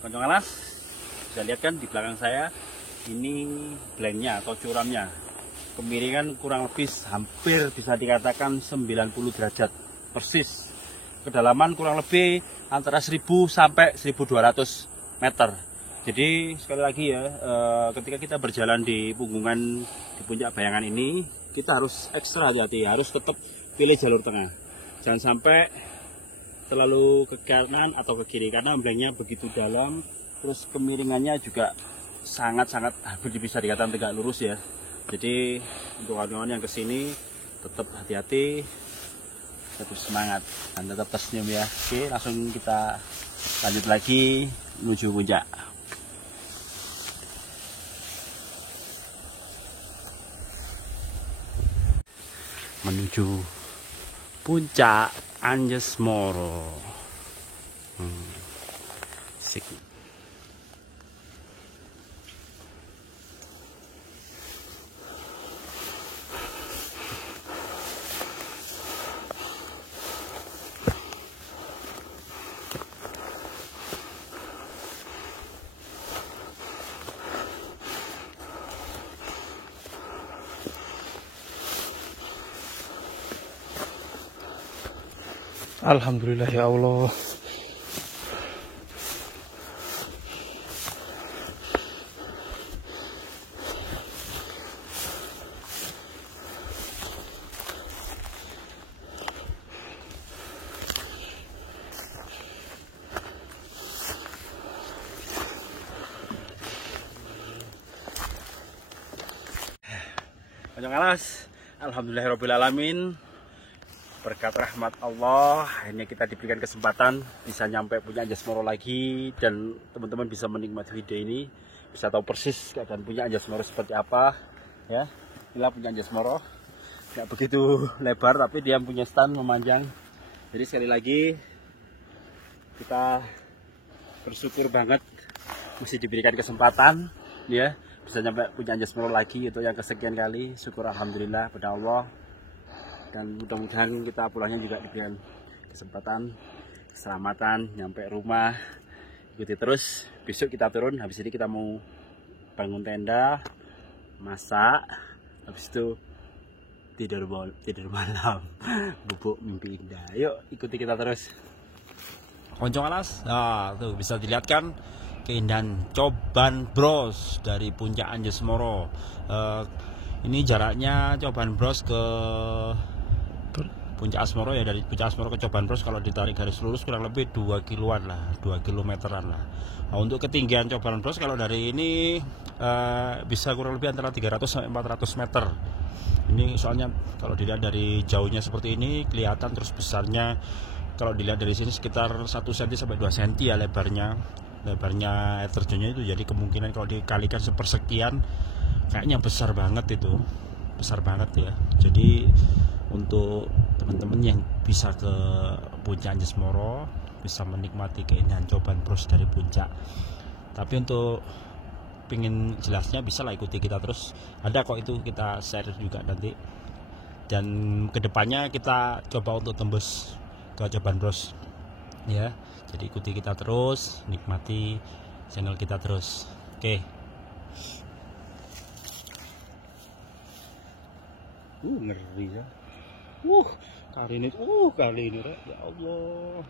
Konjong alas, bisa lihat kan di belakang saya, ini blanknya atau curamnya. Kemiringan kurang lebih hampir bisa dikatakan 90 derajat persis. Kedalaman kurang lebih antara 1000 sampai 1200 meter. Jadi sekali lagi ya, ketika kita berjalan di Punggungan, di puncak Bayangan ini, kita harus ekstra hati-hati, harus tetap pilih jalur tengah. Jangan sampai terlalu ke kanan atau ke kiri, karena blanknya begitu dalam, terus kemiringannya juga sangat-sangat hampir bisa dikatakan tegak lurus ya. Jadi untuk kawan-kawan yang kesini tetap hati-hati, tetap semangat dan tetap tersenyum ya. Oke, langsung kita lanjut lagi menuju puncak. Menuju puncak Anjas-Moro. Sik. Alhamdulillah ya Allah. Panjang alas, alhamdulillahirobbilalamin. Berkat rahmat Allah, akhirnya kita diberikan kesempatan bisa nyampe puncak Anjas Moro lagi, dan teman-teman bisa menikmati video ini, bisa tahu persis keadaan puncak Anjas Moro seperti apa. Ya, inilah puncak Anjas Moro. Nggak begitu lebar, tapi dia punya stand memanjang. Jadi sekali lagi kita bersyukur banget masih diberikan kesempatan, ya, bisa nyampe puncak Anjas Moro lagi. Itu yang kesekian kali. Syukur alhamdulillah pada Allah. Dan mudah-mudahan kita pulangnya juga diberikan kesempatan, keselamatan, nyampe rumah. Ikuti terus, besok kita turun, habis ini kita mau bangun tenda, masak, habis itu tidur malam, bubuk mimpi indah. Yuk ikuti kita terus. Konco alas, nah tuh bisa dilihat kan keindahan Coban Bros dari puncak Anjas Moro. Ini jaraknya Coban Bros ke puncak Asmoro, ya, dari puncak Asmoro ke Coban Bros kalau ditarik garis lurus kurang lebih 2 kiloan lah, 2 kilometeran lah. Nah, untuk ketinggian Coban Bros kalau dari ini bisa kurang lebih antara 300 sampai 400 meter. Ini soalnya kalau dilihat dari jauhnya seperti ini kelihatan, terus besarnya kalau dilihat dari sini sekitar 1 cm sampai 2 cm ya lebarnya air terjunnya itu. Jadi kemungkinan kalau dikalikan sepersekian kayaknya besar banget itu, besar banget ya. Jadi untuk teman-teman yang bisa ke puncak Anjas Moro bisa menikmati keindahan Coban Bros dari puncak. Tapi untuk pingin jelasnya bisa lah ikuti kita terus, ada kok itu kita share juga nanti. Dan kedepannya kita coba untuk tembus ke Coban Bros ya. Jadi ikuti kita terus, nikmati channel kita terus. Oke. Ngeri ya. Kali ini ya Allah.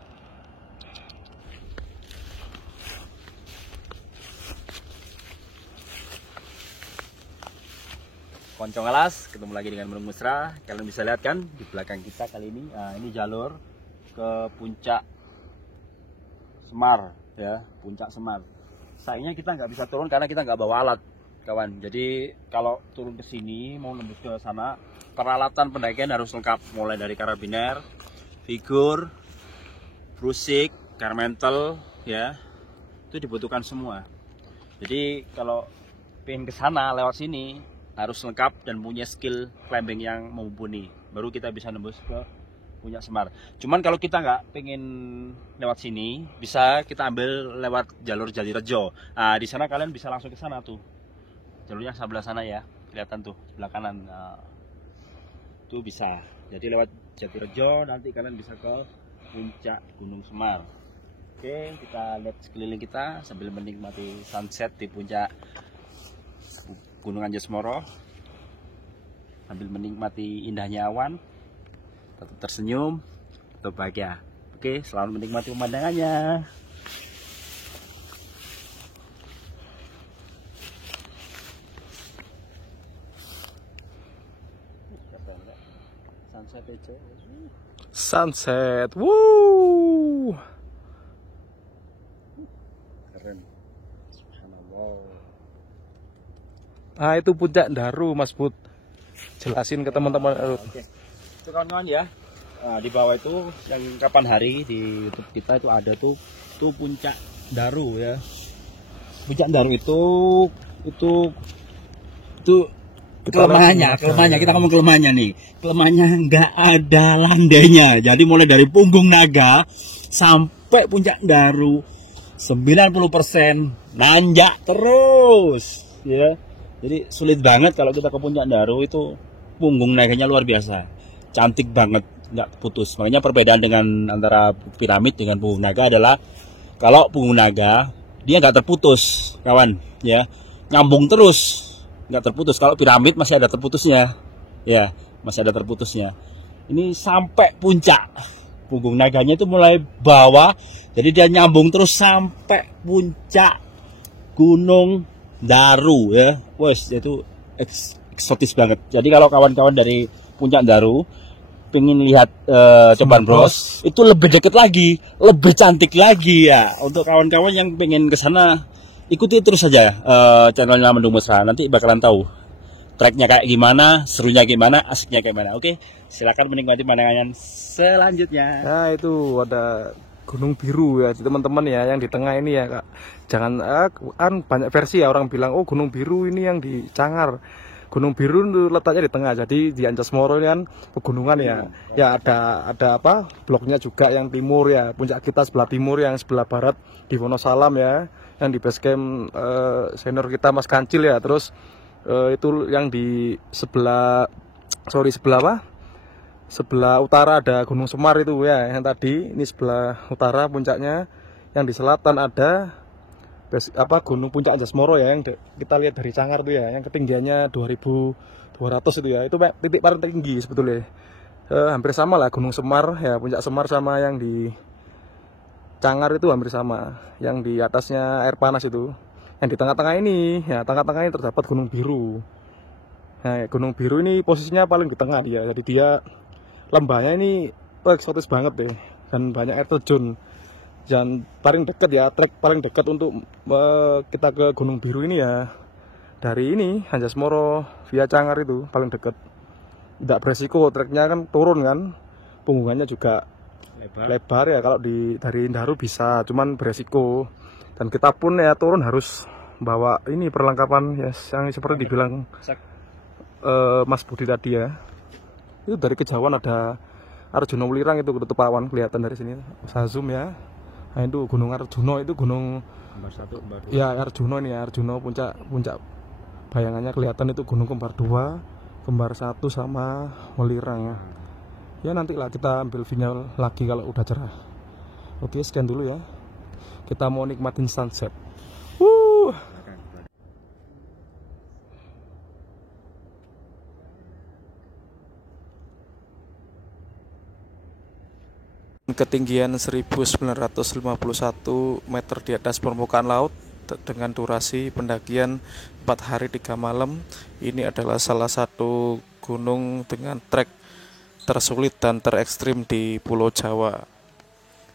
Koncong alas, ketemu lagi dengan Menung Mesra. Kalian bisa lihat kan di belakang kita kali ini. Nah, ini jalur ke puncak Semar ya, puncak Semar. Sayangnya kita nggak bisa turun karena kita nggak bawa alat, kawan. Jadi kalau turun ke sini mau nembus ke sana, peralatan pendakian harus lengkap, mulai dari karabiner, figur, brusik, karmentel, ya, itu dibutuhkan semua. Jadi kalau pengen ke sana lewat sini harus lengkap dan punya skill climbing yang mumpuni, baru kita bisa nembus ke puncak Semar. Cuman kalau kita nggak pengen lewat sini, bisa kita ambil lewat jalur Jatirejo. Nah, di sana kalian bisa langsung ke sana tuh. Jalurnya sebelah sana ya, kelihatan tuh sebelah kanan. Nah, itu bisa. Jadi lewat Jatirejo nanti kalian bisa ke puncak Gunung Semar. Oke, kita lihat sekeliling kita sambil menikmati sunset di puncak Gunung Anjas Moro, sambil menikmati indahnya awan, tetap tersenyum, tetap bahagia. Oke, selalu menikmati pemandangannya. Sunset, wuh, Keren. Subhanallah. ah itu puncak Daru, Mas Bud. Jelasin ke teman-teman. Oke. Itu kawan-kawan ya. Nah, di bawah itu yang kapan hari di YouTube kita itu ada tuh puncak Daru ya. Puncak Daru itu kelemahannya kita ngomong kelemahannya nih. Kelemahannya nggak ada landainya. Jadi mulai dari punggung naga sampai puncak Daru 90% nanjak terus ya. Jadi sulit banget kalau kita ke puncak Daru, itu punggung naganya luar biasa. Cantik banget, nggak putus. Makanya perbedaan dengan antara piramid dengan punggung naga adalah kalau punggung naga dia nggak terputus, kawan ya. Nyambung terus, nggak terputus. Kalau piramid masih ada terputusnya, ya masih ada terputusnya. Ini sampai puncak, punggung naganya itu mulai bawah, jadi dia nyambung terus sampai puncak Gunung Daru ya. Wes itu eksotis banget. Jadi kalau kawan-kawan dari puncak Daru pengen lihat Coban Bros, itu lebih deket lagi, lebih cantik lagi ya. Untuk kawan-kawan yang pengen ke sana, ikuti terus saja channelnya Menung Mesra, nanti bakalan tahu treknya kayak gimana, serunya gimana, asiknya kayak gimana. Oke, silakan menikmati pandangan selanjutnya. Nah itu ada Gunung Biru ya teman-teman ya, yang di tengah ini ya Kak. Jangan kan banyak versi ya, orang bilang oh Gunung Biru ini yang di Cangar. Gunung Biru itu letaknya di tengah, jadi di Anjas Moro ini kan pegunungan ya. Ya ada apa bloknya juga yang timur ya, puncak kita sebelah timur, yang sebelah barat di Wonosalam ya, yang di base camp senior kita Mas Kancil ya. Terus itu yang di sebelah apa? Sebelah utara ada Gunung Semar itu ya, yang tadi ini sebelah utara puncaknya. Yang di selatan ada Gunung Puncak Anjas Moro ya, yang kita lihat dari Cangar tuh ya, yang ketinggiannya 2200 itu ya. Itu titik paling tinggi sebetulnya. Hampir sama lah Gunung Semar ya, Puncak Semar sama yang di Cangar itu hampir sama. Yang di atasnya air panas itu. Yang di tengah-tengah ini ya, tengah-tengah ini terdapat Gunung Biru. Nah, Gunung Biru ini posisinya paling di tengah dia. Jadi dia lembahnya ini eksotis banget deh, dan banyak air terjun. Dan paling dekat ya, trek paling dekat untuk kita ke Gunung Biru ini ya, dari ini Anjas Moro via Cangar itu paling dekat. Tidak beresiko, treknya kan turun kan, punggungannya juga lebar ya. Kalau dari Daru bisa, cuman beresiko. Dan kita pun ya turun harus bawa ini perlengkapan ya, yang seperti dibilang Mas Budi tadi ya. Itu dari kejauhan ada Arjuna Welirang, itu ketutup awan kelihatan dari sini. Saya zoom ya. Nah itu Gunung Arjuna, itu gunung Kembar 1, kembar 2. ya Arjuna ini ya, Arjuna puncak bayangannya kelihatan itu gunung kembar 2, kembar 1 sama Welirang ya. Ya nantilah kita ambil video lagi kalau udah cerah. Oke, sekian dulu ya. Kita mau nikmatin sunset. Ketinggian 1951 meter di atas permukaan laut, dengan durasi pendakian 4 hari 3 malam. Ini adalah salah satu gunung dengan trek tersulit dan terekstrim di Pulau Jawa.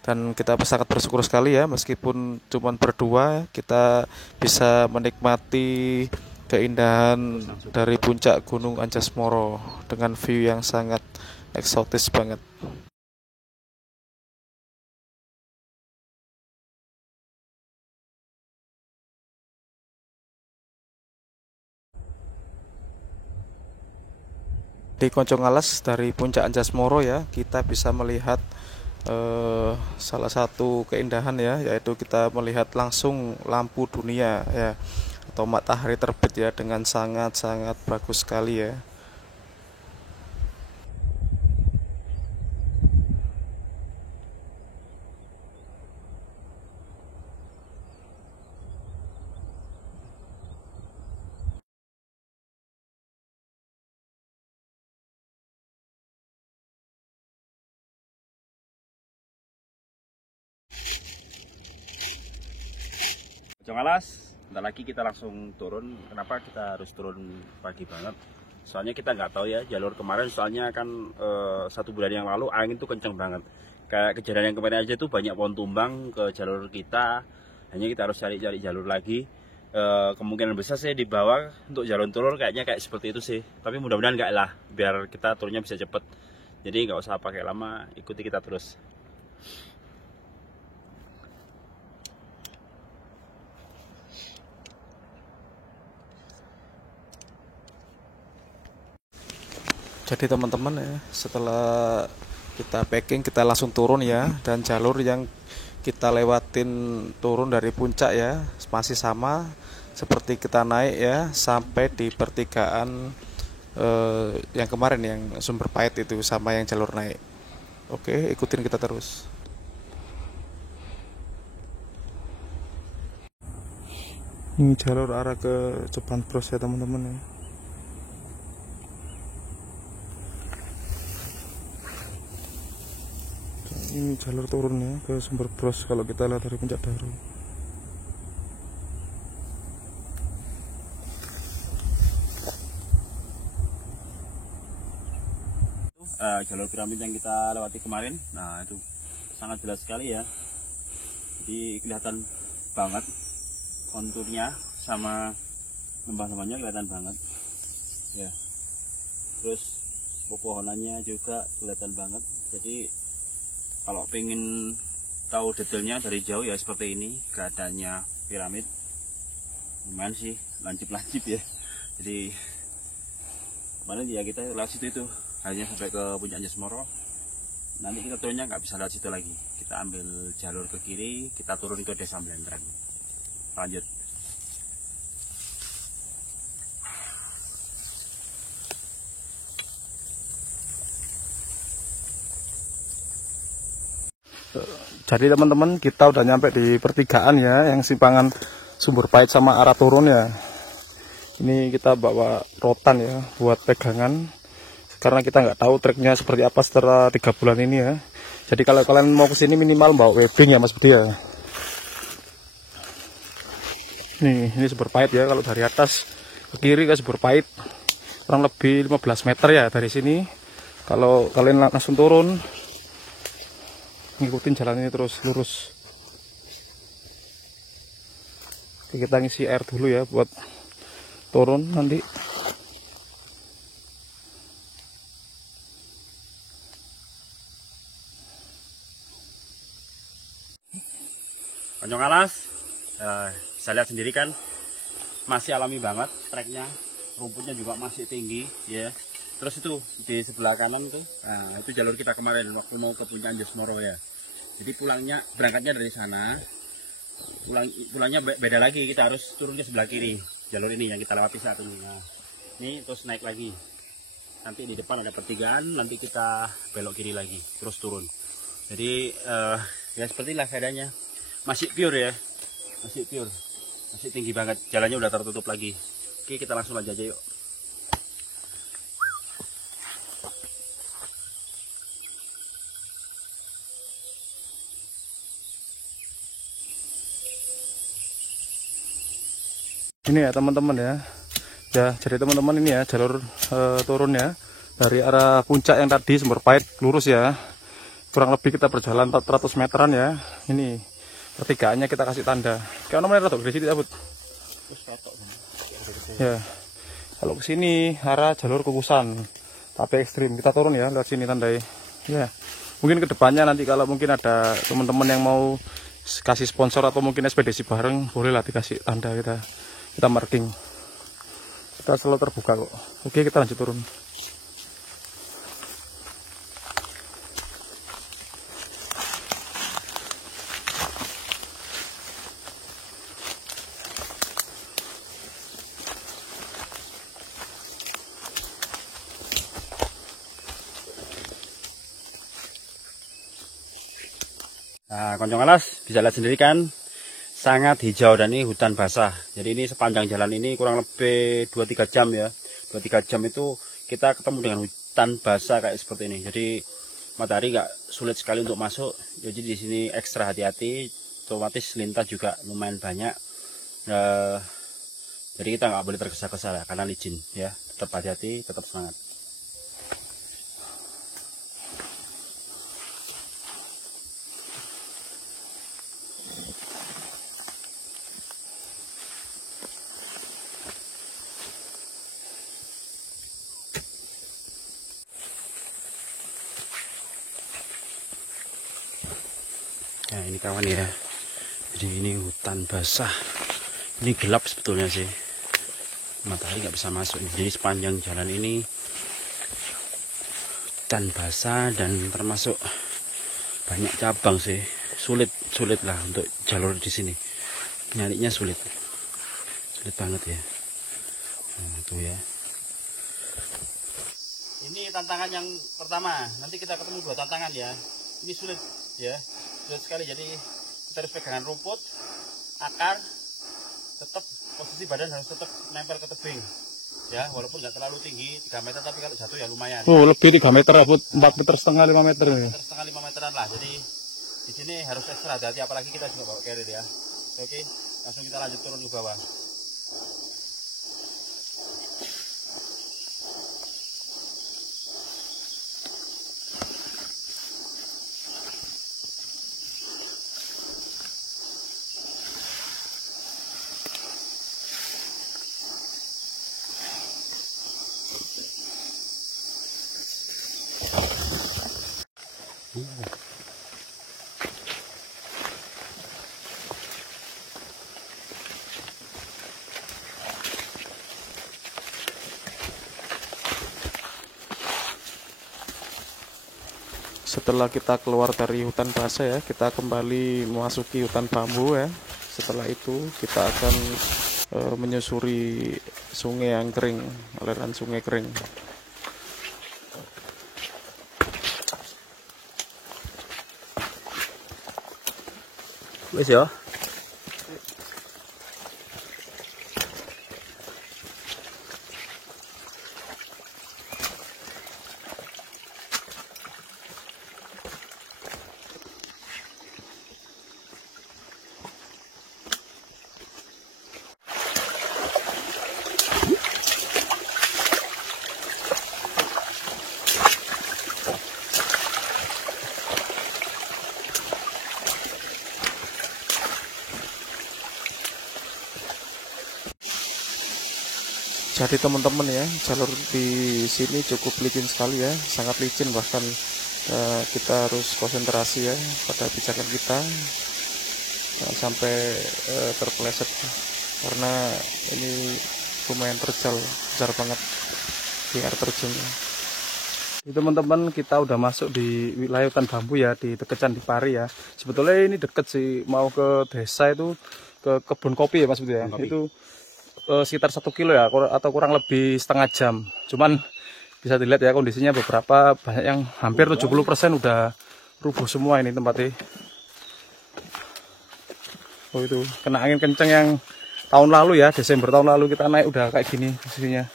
Dan kita sangat bersyukur sekali ya, meskipun cuma berdua, kita bisa menikmati keindahan dari puncak Gunung Anjas Moro dengan view yang sangat eksotis banget. Di Konjong Alas dari puncak Anjas Moro ya, kita bisa melihat salah satu keindahan ya, yaitu kita melihat langsung lampu dunia ya, atau matahari terbit ya, dengan sangat-sangat bagus sekali ya. Konjong Alas, bentar lagi kita langsung turun. Kenapa kita harus turun pagi banget? Soalnya kita nggak tahu ya jalur kemarin, soalnya kan 1 bulan yang lalu angin tuh kenceng banget. Kayak kejadian yang kemarin aja tuh banyak pohon tumbang ke jalur kita. Hanya kita harus cari jalur lagi. Kemungkinan besar sih di bawah untuk jalur turun kayaknya kayak seperti itu sih. Tapi mudah-mudahan nggak lah, biar kita turunnya bisa cepet. Jadi nggak usah pakai lama, ikuti kita terus. Jadi teman-teman ya, setelah kita packing, kita langsung turun ya. Dan jalur yang kita lewatin turun dari puncak ya, masih sama seperti kita naik ya, sampai di pertigaan yang kemarin, yang Sumber Pahit itu, sama yang jalur naik. Oke, ikutin kita terus. Ini jalur arah ke Coban Bros ya teman-teman ya. Ini jalur turunnya ke Sumber Bros kalau kita lihat dari puncak Daru. Jalur piramid yang kita lewati kemarin, nah itu sangat jelas sekali ya. Jadi kelihatan banget konturnya sama lembah-lembahnya, kelihatan banget. ya. Terus pepohonannya juga kelihatan banget. Jadi kalau pengen tahu detailnya dari jauh ya seperti ini keadaannya piramid. Lumayan sih lancip-lancip ya. Jadi kemarin ya kita lewat situ itu hanya sampai ke puncak Anjas-Moro. Nanti kita turunnya nggak bisa lewat situ lagi. Kita ambil jalur ke kiri, kita turun ke Desa Blentren. Lanjut. Jadi teman-teman, kita udah nyampe di pertigaan ya, yang simpangan Sumber Pahit sama arah turun ya. Ini kita bawa rotan ya, buat pegangan. Karena kita nggak tahu treknya seperti apa setelah 3 bulan ini ya. Jadi kalau kalian mau kesini minimal bawa webbing ya Mas Budi ya. Ini Sumber Pahit ya, kalau dari atas ke kiri ke Sumber Pahit kurang lebih 15 meter ya dari sini. Kalau kalian langsung turun, ngikutin jalan ini terus lurus. Oke, kita ngisi air dulu ya buat turun nanti. Konjong Alas, bisa lihat sendiri kan, masih alami banget treknya, rumputnya juga masih tinggi ya. Terus itu di sebelah kanan tuh, nah itu jalur kita kemarin waktu mau ke puncak Anjas-Moro ya. Jadi berangkatnya dari sana, pulangnya beda lagi, kita harus turun ke sebelah kiri, jalur ini yang kita lewati saat ini. Nah, ini terus naik lagi, nanti di depan ada pertigaan, nanti kita belok kiri lagi, terus turun. Jadi ya sepertilah keadaannya, masih pure ya, masih tinggi banget, jalannya udah tertutup lagi. Oke, kita langsung aja yuk. Ini ya teman-teman ya. Ya, jadi teman-teman ini ya jalur turun ya. Dari arah puncak yang tadi Sumber Pahit lurus ya. Kurang lebih kita berjalan 400 meteran ya. Ini pertigaannya kita kasih tanda. Kayak namanya rada gede sini abut. Ya. Kalau ke sini arah jalur kukusan. Tapi ekstrim. Kita turun ya lewat sini tandai. Ya. Mungkin kedepannya nanti kalau mungkin ada teman-teman yang mau kasih sponsor atau mungkin ekspedisi bareng, bolehlah dikasih tanda kita marking. Kita selalu terbuka kok. Oke, kita lanjut turun. Nah, Konjong Alas bisa lihat sendiri kan, sangat hijau dan ini hutan basah. Jadi ini sepanjang jalan ini kurang lebih 2-3 jam ya. 2-3 jam itu kita ketemu dengan hutan basah kayak seperti ini. Jadi matahari nggak sulit sekali untuk masuk. Jadi di sini ekstra hati-hati, otomatis lintas juga lumayan banyak. Jadi kita nggak boleh tergesa-gesa karena licin ya. Tetap hati-hati, tetap semangat. Nah ini kawan ya, jadi ini hutan basah, ini gelap sebetulnya sih, matahari nggak bisa masuk. Jadi sepanjang jalan ini hutan basah dan termasuk banyak cabang sih, sulit lah untuk jalur di sini, nyarinya sulit banget ya. Nah, tuh ya. Ini tantangan yang pertama, nanti kita ketemu 2 tantangan ya. Ini sulit ya, sulit sekali. Jadi kita harus pegangan rumput, akar, tetap posisi badan harus tetap nempel ke tebing ya, walaupun nggak terlalu tinggi 3 meter, tapi kalau jatuh ya lumayan. Oh ya. Lebih 3 meter, 4,5 meter, 5 meter. 5 meteran lah. Jadi di sini harus ekstra hati-hati, apalagi kita juga bawa carrier ya. Oke, langsung kita lanjut turun ke bawah. bambu. Setelah kita keluar dari hutan basah ya, kita kembali memasuki hutan bambu ya. Setelah itu kita akan menyusuri sungai yang kering, aliran sungai kering. Wes ya. Jadi teman-teman ya, jalur di sini cukup licin sekali ya, sangat licin, bahkan kita harus konsentrasi ya pada pijakan kita, jangan sampai terpeleset karena ini lumayan terjal, besar banget di air terjunnya. Teman-teman, kita udah masuk di wilayah hutan bambu ya, di dekat Candi Pari ya. Sebetulnya ini deket sih, mau ke desa itu, ke kebun kopi ya Mas Budi ya. Itu sekitar 1 kilo ya, atau kurang lebih setengah jam. Cuman bisa dilihat ya kondisinya, beberapa banyak yang hampir 70% udah rubuh semua ini tempatnya. Oh itu kena angin kenceng yang tahun lalu ya, Desember tahun lalu kita naik udah kayak gini posisinya.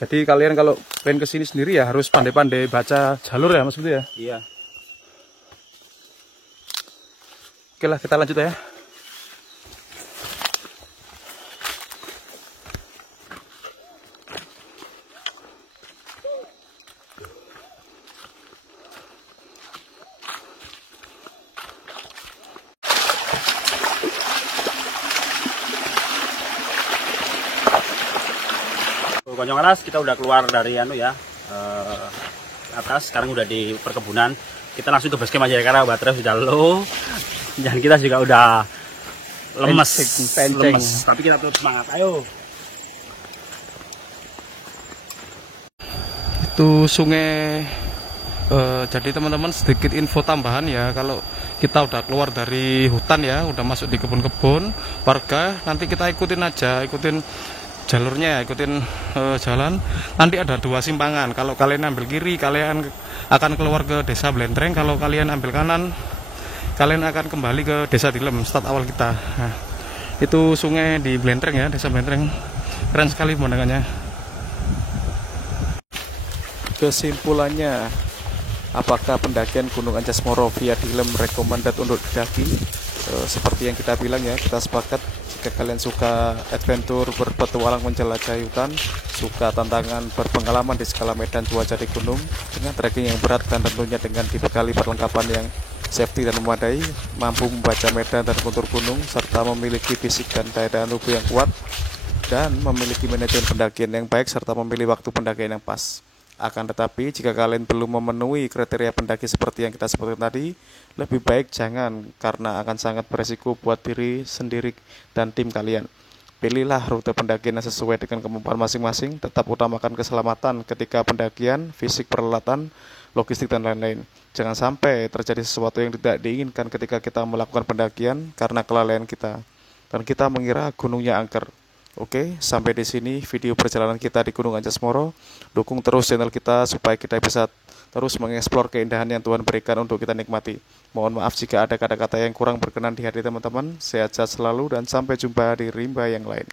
Jadi kalian kalau pengen kesini sendiri ya harus pandai-pandai baca jalur ya Mas Budi ya. Iya. Oke lah, kita lanjut ya. Konyong alas, kita udah keluar dari atas, sekarang udah di perkebunan. Kita langsung ke base camp aja ya, karena baterai sudah low dan kita juga udah lemes. Tapi kita tetap semangat, ayo. Itu sungai. Jadi teman-teman, sedikit info tambahan ya, kalau kita udah keluar dari hutan ya, udah masuk di kebun-kebun warga, nanti kita ikutin jalurnya, ikutin jalan. Nanti ada 2 simpangan. Kalau kalian ambil kiri, kalian akan keluar ke desa Blentreng. Kalau kalian ambil kanan, kalian akan kembali ke desa Tilem, start awal kita. Nah, itu sungai di Blentreng ya, desa Blentreng. Keren sekali pemandangannya. Kesimpulannya, apakah pendakian Gunung Anjas Moro via Tilem recommended untuk didaki? Seperti yang kita bilang ya, kita sepakat jika kalian suka adventure, berpetualang menjelajahi hutan, suka tantangan berpengalaman di skala medan cuaca di gunung dengan trekking yang berat dan tentunya dengan dibekali perlengkapan yang safety dan memadai, mampu membaca medan dan kontur gunung, serta memiliki fisik dan daya tahan tubuh yang kuat, dan memiliki manajemen pendakian yang baik serta memilih waktu pendakian yang pas. Akan tetapi, jika kalian belum memenuhi kriteria pendaki seperti yang kita sebutkan tadi, lebih baik jangan, karena akan sangat beresiko buat diri sendiri dan tim kalian. Pilihlah rute pendakian yang sesuai dengan kemampuan masing-masing, tetap utamakan keselamatan ketika pendakian, fisik, peralatan, logistik, dan lain-lain. Jangan sampai terjadi sesuatu yang tidak diinginkan ketika kita melakukan pendakian karena kelalaian kita, dan kita mengira gunungnya angker. Oke, sampai di sini video perjalanan kita di Gunung Anjas Moro. Dukung terus channel kita supaya kita bisa terus mengeksplor keindahan yang Tuhan berikan untuk kita nikmati. Mohon maaf jika ada kata-kata yang kurang berkenan di hati teman-teman. Sehat-sehat selalu dan sampai jumpa di rimba yang lain.